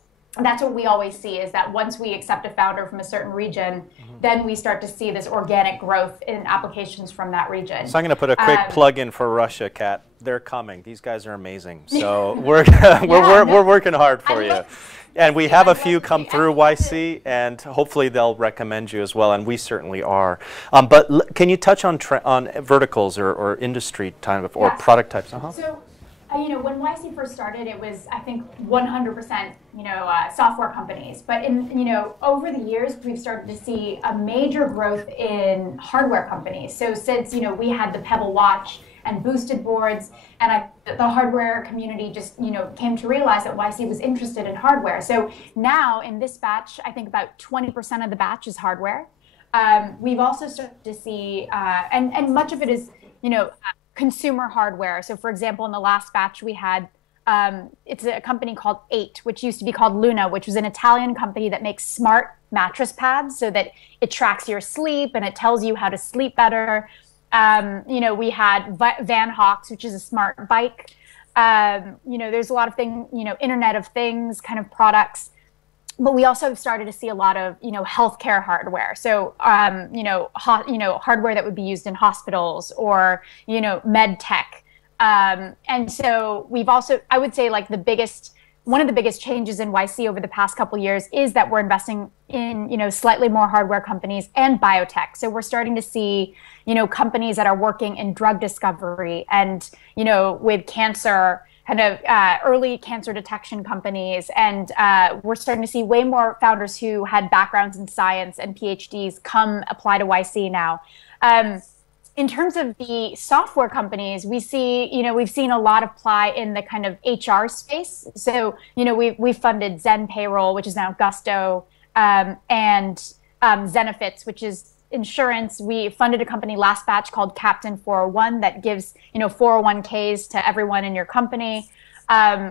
that's what we always see is that once we accept a founder from a certain region, then we start to see this organic growth in applications from that region. So I'm going to put a quick plug in for Russia, Kat. They're coming. These guys are amazing. So we're working hard for you. And we have a few come through YC, and hopefully they'll recommend you as well, and we certainly are. But can you touch on verticals or industry type or product types? So When YC first started, it was, I think, 100%, software companies. But over the years, we've started to see a major growth in hardware companies. So since, we had the Pebble Watch and boosted boards, and the hardware community just, came to realize that YC was interested in hardware. So now in this batch, I think about 20% of the batch is hardware. We've also started to see, and much of it is, consumer hardware. So for example, in the last batch we had, it's a company called 8, which used to be called Luna, which was an Italian company that makes smart mattress pads so that it tracks your sleep and it tells you how to sleep better. We had Van Hawks, which is a smart bike. There's a lot of things, Internet of Things kind of products. But we also started to see a lot of, healthcare hardware. So, hardware that would be used in hospitals or, med tech. And so we've also, I would say, like one of the biggest changes in YC over the past couple of years is that we're investing in, slightly more hardware companies and biotech. So we're starting to see, companies that are working in drug discovery and, with cancer, kind of early cancer detection companies. And we're starting to see way more founders who had backgrounds in science and PhDs come apply to YC now. In terms of the software companies, we've seen a lot apply in the kind of HR space. So, we've funded Zen Payroll, which is now Gusto, and Zenefits, which is insurance. We funded a company last batch called Captain 401 that gives 401ks to everyone in your company.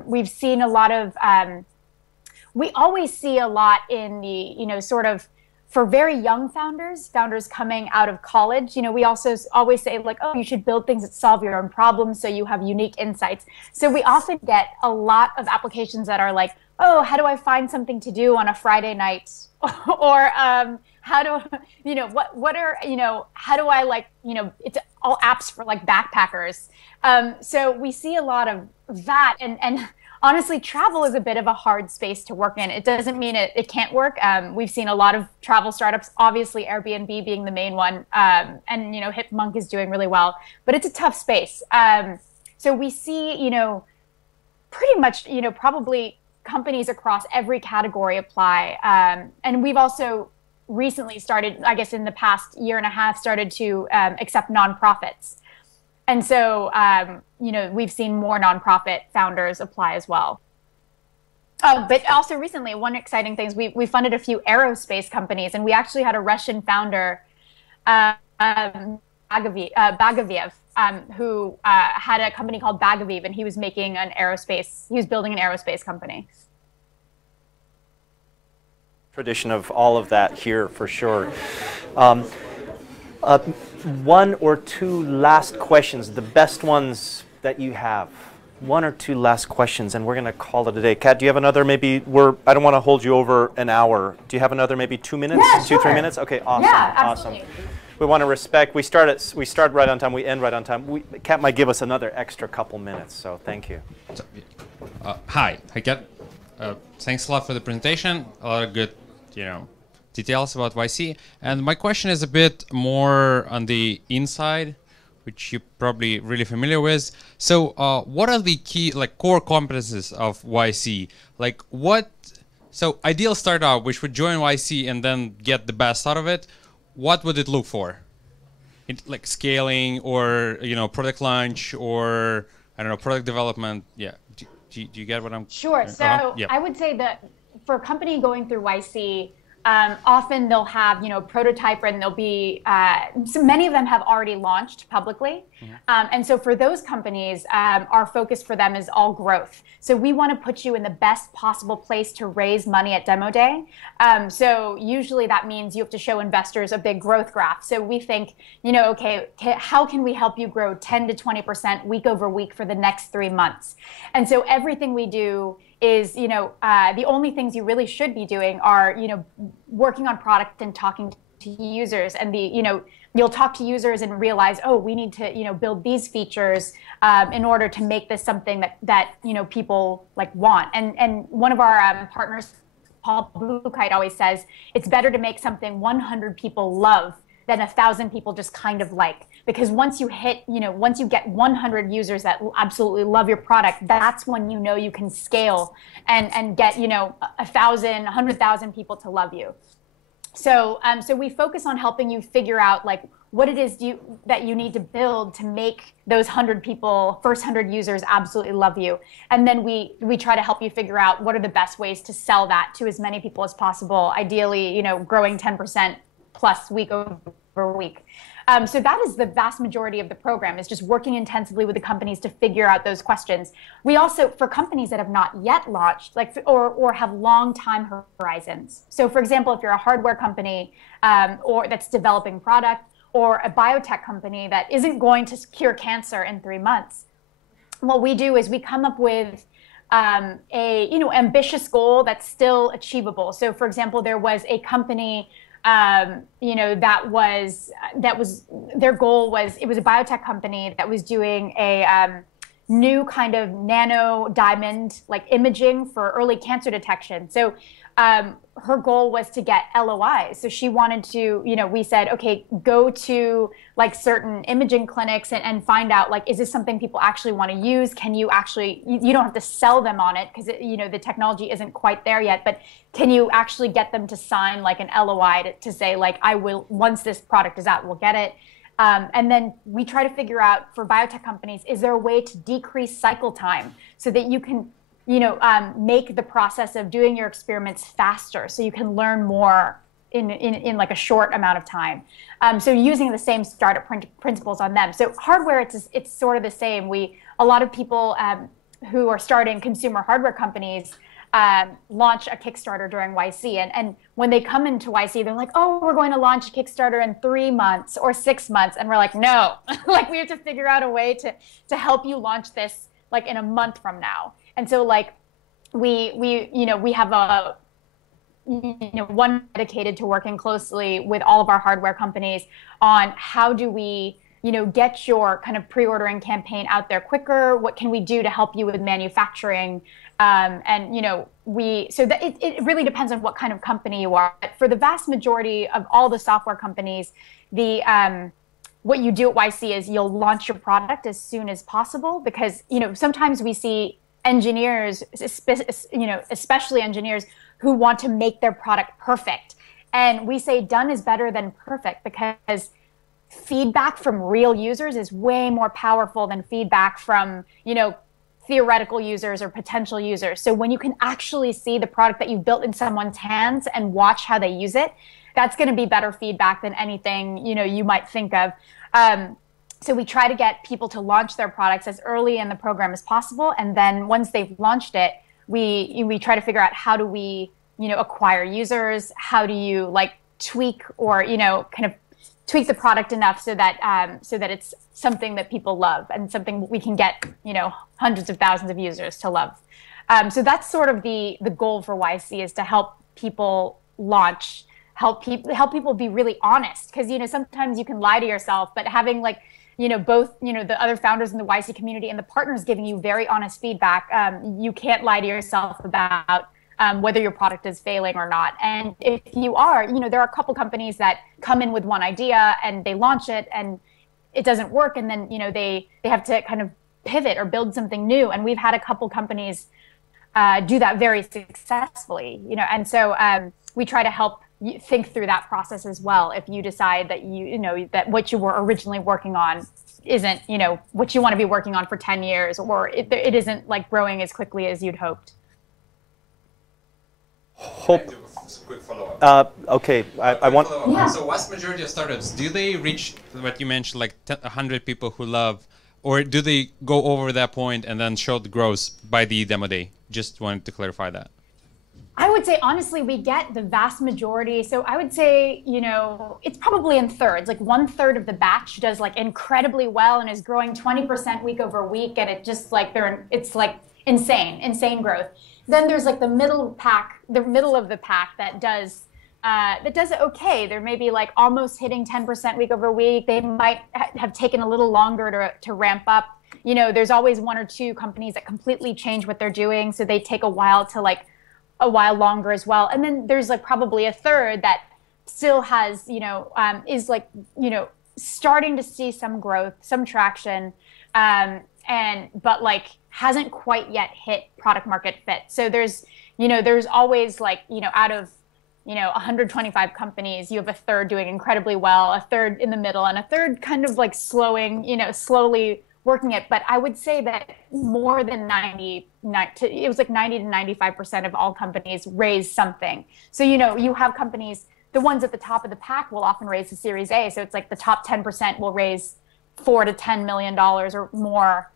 We've seen a lot of we always see a lot in the sort of for very young founders coming out of college. We also always say like, oh, you should build things that solve your own problems so you have unique insights. So we often get a lot of applications that are like, oh, how do I find something to do on a Friday night? Or how do, what are, how do I it's all apps for like backpackers. So we see a lot of that. And honestly, travel is a bit of a hard space to work in. It doesn't mean it can't work. We've seen a lot of travel startups, obviously Airbnb being the main one. And, Hipmunk is doing really well, but it's a tough space. So we see, pretty much, probably companies across every category apply. And we've also recently started, I guess in the past year and a half, started to accept nonprofits. And so, we've seen more nonprofit founders apply as well. But also recently, one exciting thing is we funded a few aerospace companies, and we actually had a Russian founder, Bagaviev, who had a company called Bagaviv, and he was building an aerospace company. Tradition of all of that here for sure. One or two last questions, the best ones that you have. One or two last questions, and we're going to call it a day. Kat, do you have another maybe? I don't want to hold you over an hour. Do you have another maybe 2 minutes? Yeah, sure. 2-3 minutes? Okay, awesome. Yeah, awesome. We want to respect. We start right on time. We end right on time. Kat might give us another extra couple minutes. So thank you. Hi, Kat. Thanks a lot for the presentation. A lot of good, details about YC. And my question is a bit more on the inside, which you're probably really familiar with. So what are the key, core competences of YC? So ideal startup, which would join YC and then get the best out of it, what would it look for? Like scaling or, product launch or, I don't know, product development? Yeah. Do you get what I'm... Sure. So yeah. I would say that for a company going through YC, often they'll have, prototype, and they'll be, so many of them have already launched publicly. Mm-hmm. And so for those companies, our focus for them is all growth. So we want to put you in the best possible place to raise money at demo day. So usually that means you have to show investors a big growth graph. So we think, okay, how can we help you grow 10 to 20% week over week for the next 3 months? And so everything we do is, the only things you really should be doing are, working on product and talking to users. And you'll talk to users and realize, oh, we need to, build these features in order to make this something that people want. And one of our partners, Paul Blue Kite, always says, it's better to make something 100 people love than 1,000 people just kind of like. Because once you hit, once you get 100 users that absolutely love your product, that's when you know you can scale and get, 1,000, 100,000 people to love you. So we focus on helping you figure out like what it is that you need to build to make those 100 people, first 100 users absolutely love you. And then we try to help you figure out what are the best ways to sell that to as many people as possible, ideally, growing 10% plus week over week. So that is the vast majority of the program, is just working intensively with the companies to figure out those questions. We also, for companies that have not yet launched, or have long time horizons. So for example, if you're a hardware company or that's developing product, or a biotech company that isn't going to cure cancer in 3 months, what we do is we come up with ambitious goal that's still achievable. So for example, there was a company that was their goal was, it was a biotech company that was doing a new kind of nano diamond like imaging for early cancer detection. So her goal was to get LOIs. So she wanted to, we said, okay, go to like certain imaging clinics and find out like, is this something people actually want to use? Can you actually, you don't have to sell them on it because the technology isn't quite there yet, but can you actually get them to sign like an LOI to say like, I will, once this product is out, we'll get it. And then we try to figure out for biotech companies, is there a way to decrease cycle time so that you can make the process of doing your experiments faster, so you can learn more in like a short amount of time. So using the same startup principles on them. So hardware, it's sort of the same. A lot of people who are starting consumer hardware companies launch a Kickstarter during YC. And when they come into YC, they're like, oh, we're going to launch a Kickstarter in 3 months or 6 months. And we're like, no, like we have to figure out a way to help you launch this like in a month from now. And so like we have one dedicated to working closely with all of our hardware companies on how do we, get your kind of pre-ordering campaign out there quicker? What can we do to help you with manufacturing? So that it really depends on what kind of company you are. But for the vast majority of all the software companies, what you do at YC is you'll launch your product as soon as possible, because sometimes we see engineers, especially engineers who want to make their product perfect. And we say done is better than perfect, because feedback from real users is way more powerful than feedback from, theoretical users or potential users. So when you can actually see the product that you've built in someone's hands and watch how they use it, that's going to be better feedback than anything, you might think of. So we try to get people to launch their products as early in the program as possible. And then once they've launched it, we try to figure out how do we, acquire users? How do you like tweak or, kind of tweak the product enough so that it's something that people love and something we can get, hundreds of thousands of users to love. So that's sort of the goal for YC, is to help people launch, help people be really honest. Because, sometimes you can lie to yourself, but having like, both, the other founders in the YC community and the partners giving you very honest feedback, you can't lie to yourself about whether your product is failing or not. And if you are, there are a couple companies that come in with one idea and they launch it and it doesn't work. And then, they have to kind of pivot or build something new. And we've had a couple companies do that very successfully, and so we try to help you think through that process as well. If you decide that that what you were originally working on isn't, what you want to be working on for 10 years, or it isn't like growing as quickly as you'd hoped. Quick follow-up. Okay, I want. Yeah. So, vast majority of startups, do they reach what you mentioned, like 100 people who love, or do they go over that point and then show the growth by the demo day? Just wanted to clarify that. I would say, honestly, we get the vast majority. So I would say, it's probably in thirds. Like 1/3 of the batch does like incredibly well and is growing 20% week over week, and it just like it's like insane growth. Then there's like the middle of the pack that does okay. They're maybe like almost hitting 10% week over week. They might have taken a little longer to ramp up. There's always 1 or 2 companies that completely change what they're doing, so they take a while longer as well. And then there's like probably a third that still has, is like, starting to see some growth, some traction, but like hasn't quite yet hit product market fit. So there's always like, out of 125 companies, you have a third doing incredibly well, a third in the middle, and a third kind of like slowly working it. But I would say that more than 90 to 95% of all companies raise something. So, you have companies, the ones at the top of the pack will often raise a Series A. So it's like the top 10% will raise $4 to $10 million or more.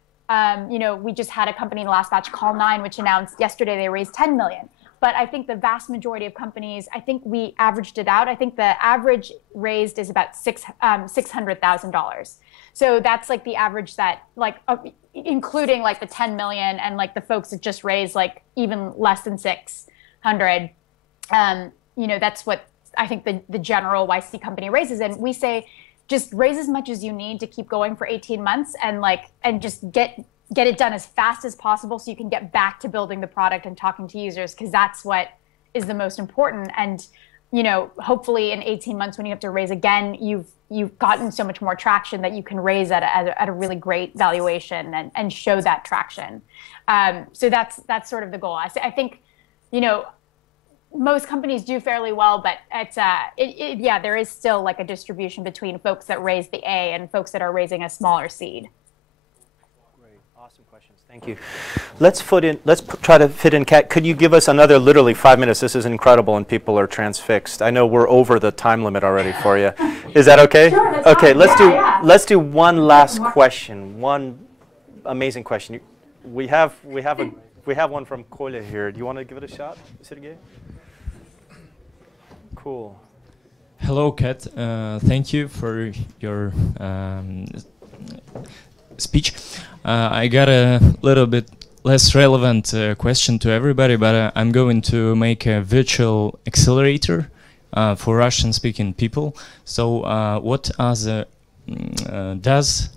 We just had a company in the last batch, Call9, which announced yesterday they raised 10 million. But I think the vast majority of companies, I think we averaged it out. I think the average raised is about $600,000. So that's like the average that, like, including like the 10 million and like the folks that just raised like even less than 600. That's what I think the general YC company raises. And we say, just raise as much as you need to keep going for 18 months and just get it done as fast as possible so you can get back to building the product and talking to users, because that's what is the most important. And, hopefully in 18 months when you have to raise again, you've gotten so much more traction that you can raise at a really great valuation and show that traction. So that's sort of the goal. I think, most companies do fairly well, but there is still like a distribution between folks that raise the A and folks that are raising a smaller seed. Great, awesome questions. Thank you. Let's try to fit in. Kat, could you give us another literally 5 minutes? This is incredible, and people are transfixed. I know we're over the time limit already for you. Is that okay? Sure, that's okay. Fine. Let's do one last question. One amazing question. We have one from Kolya here. Do you want to give it a shot, Sergey? Cool. Hello, Kat. Thank you for your speech. I got a little bit less relevant question to everybody, but I'm going to make a virtual accelerator for Russian-speaking people. So, what does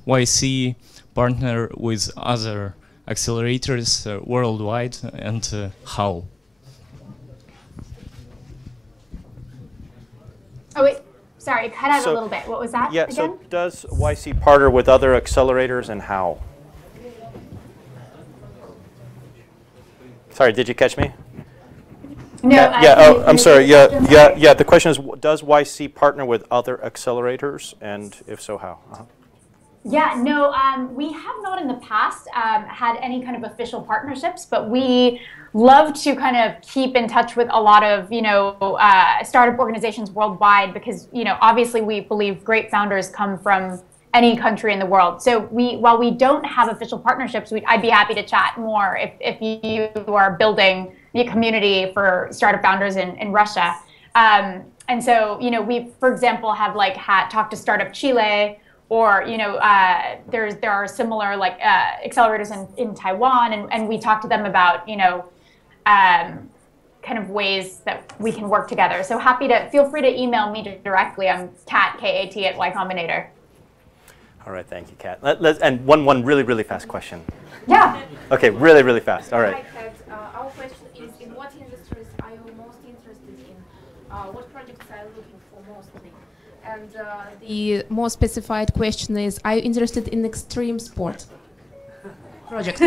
YC partner with other accelerators worldwide, and how? Oh, wait. Sorry, it cut out a little bit. What was that again? So does YC partner with other accelerators, and how? Sorry, did you catch me? No. I'm sorry. Yeah. The question is, does YC partner with other accelerators, and if so, how? Yeah, no, we have not in the past had any kind of official partnerships, but we love to kind of keep in touch with a lot of, startup organizations worldwide, because, obviously we believe great founders come from any country in the world. So while we don't have official partnerships, I'd be happy to chat more if you are building a community for startup founders in Russia. And so, we, for example, have talked to Startup Chile, or there are similar accelerators in Taiwan, and we talk to them about kind of ways that we can work together. So feel free to email me directly. I'm Kat, K-A-T, at Y-Combinator. All right, thank you, Kat. And one really fast question. Yeah. Okay, really fast. All right. Hi, Kat. Our question is: in what industries are you most interested in? What projects are you looking for mostly? And the more specified question is, are you interested in extreme sport projects?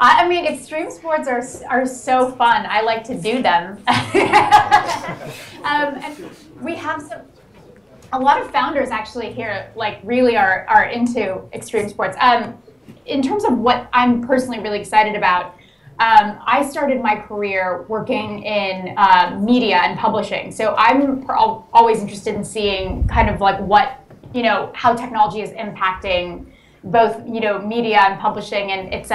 I mean, extreme sports are so fun. I like to do them. And we have a lot of founders actually here really are into extreme sports. In terms of what I'm personally really excited about, I started my career working in media and publishing. So I'm always interested in seeing kind of how technology is impacting both, media and publishing, and it's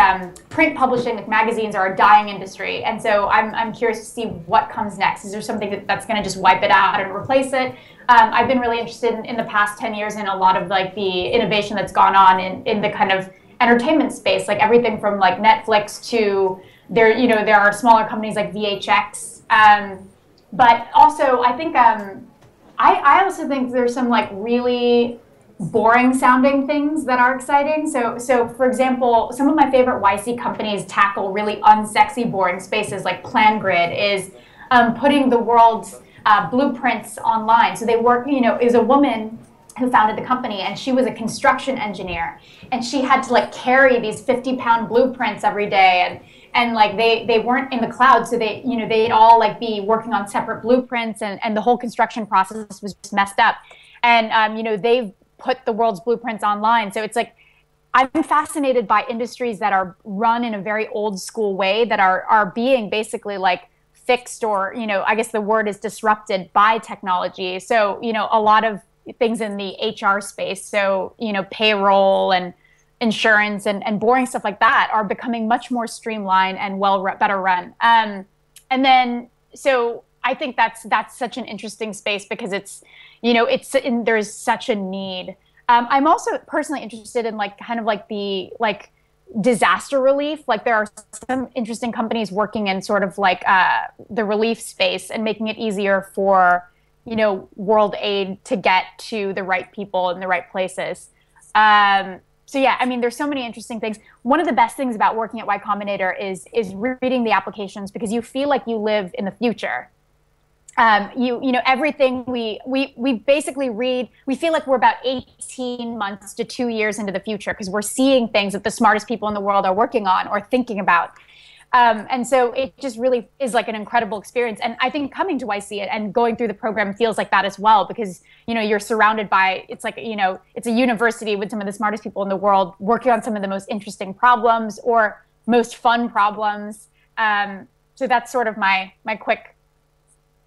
print publishing, like magazines are a dying industry. And so I'm curious to see what comes next. Is there something that's going to just wipe it out and replace it? I've been really interested in the past 10 years in a lot of the innovation that's gone on in the kind of entertainment space, like everything from Netflix to there are smaller companies like VHX. But also I think I also think there's some really boring sounding things that are exciting. So for example, some of my favorite YC companies tackle really unsexy, boring spaces, like PlanGrid is putting the world's blueprints online. So they work, you know, is a woman who founded the company, and she was a construction engineer, and she had to like carry these 50-pound blueprints every day, and like they weren't in the cloud, so they, you know, they'd all like be working on separate blueprints, and the whole construction process was just messed up. And you know, they've put the world's blueprints online. So it's like, I'm fascinated by industries that are run in a very old school way, that are being basically like fixed, or, you know, I guess the word is disrupted by technology. So, you know, a lot of things in the HR space, so, you know, payroll and insurance and boring stuff like that are becoming much more streamlined and better run. And then, so I think that's such an interesting space, because it's, you know, there's such a need. I'm also personally interested in like kind of like the disaster relief. Like there are some interesting companies working in sort of like the relief space and making it easier for, you know, world aid to get to the right people in the right places. So yeah, I mean, there's so many interesting things. One of the best things about working at Y-Combinator is reading the applications, because you feel like you live in the future. You know, everything we basically read, we feel like we're about 18 months to 2 years into the future, because we're seeing things that the smartest people in the world are working on or thinking about. And so it just really is like an incredible experience. And I think coming to YC and going through the program feels like that as well, because, you know, you're surrounded by, it's like, you know, it's a university with some of the smartest people in the world working on some of the most interesting problems or most fun problems. So that's sort of my quick,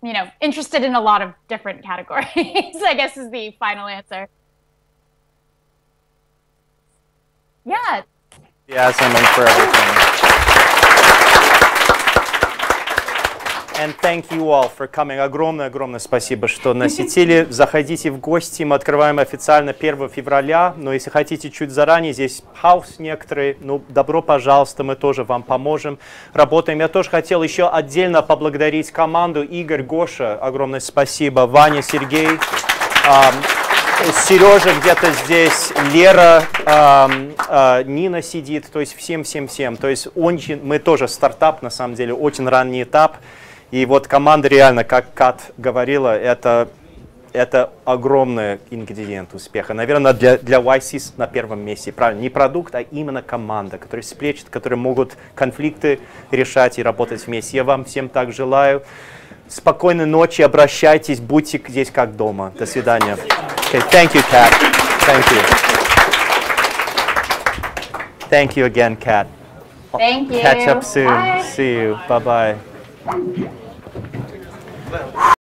you know, interested in a lot of different categories, I guess is the final answer. Yeah. Yes, I'm in for everything. And thank you all for coming. Огромное спасибо, что насетили. Заходите в гости. Мы открываем официально 1 февраля. Но если хотите чуть заранее, здесь хаус некоторые. Ну, добро пожалуйста, мы тоже вам поможем. Работаем. Я тоже хотел еще отдельно поблагодарить команду. Игорь, Гоша, огромное спасибо. Ваня, Сергей. Сережа где-то здесь, Лера, Нина сидит. То есть всем. То есть мы тоже стартап, на самом деле, очень ранний этап. И вот команда реально, как Кат говорила, это огромный ингредиент успеха. Наверное, для YC на первом месте. Правильно, не продукт, а именно команда, которая сплечет, которые могут конфликты решать и работать вместе. Я вам всем так желаю. Спокойной ночи, обращайтесь, будьте здесь как дома. До свидания. Okay, thank you, Kat. Thank you. Thank you again, Kat. Thank you. Catch up soon. Bye. See you. Bye-bye.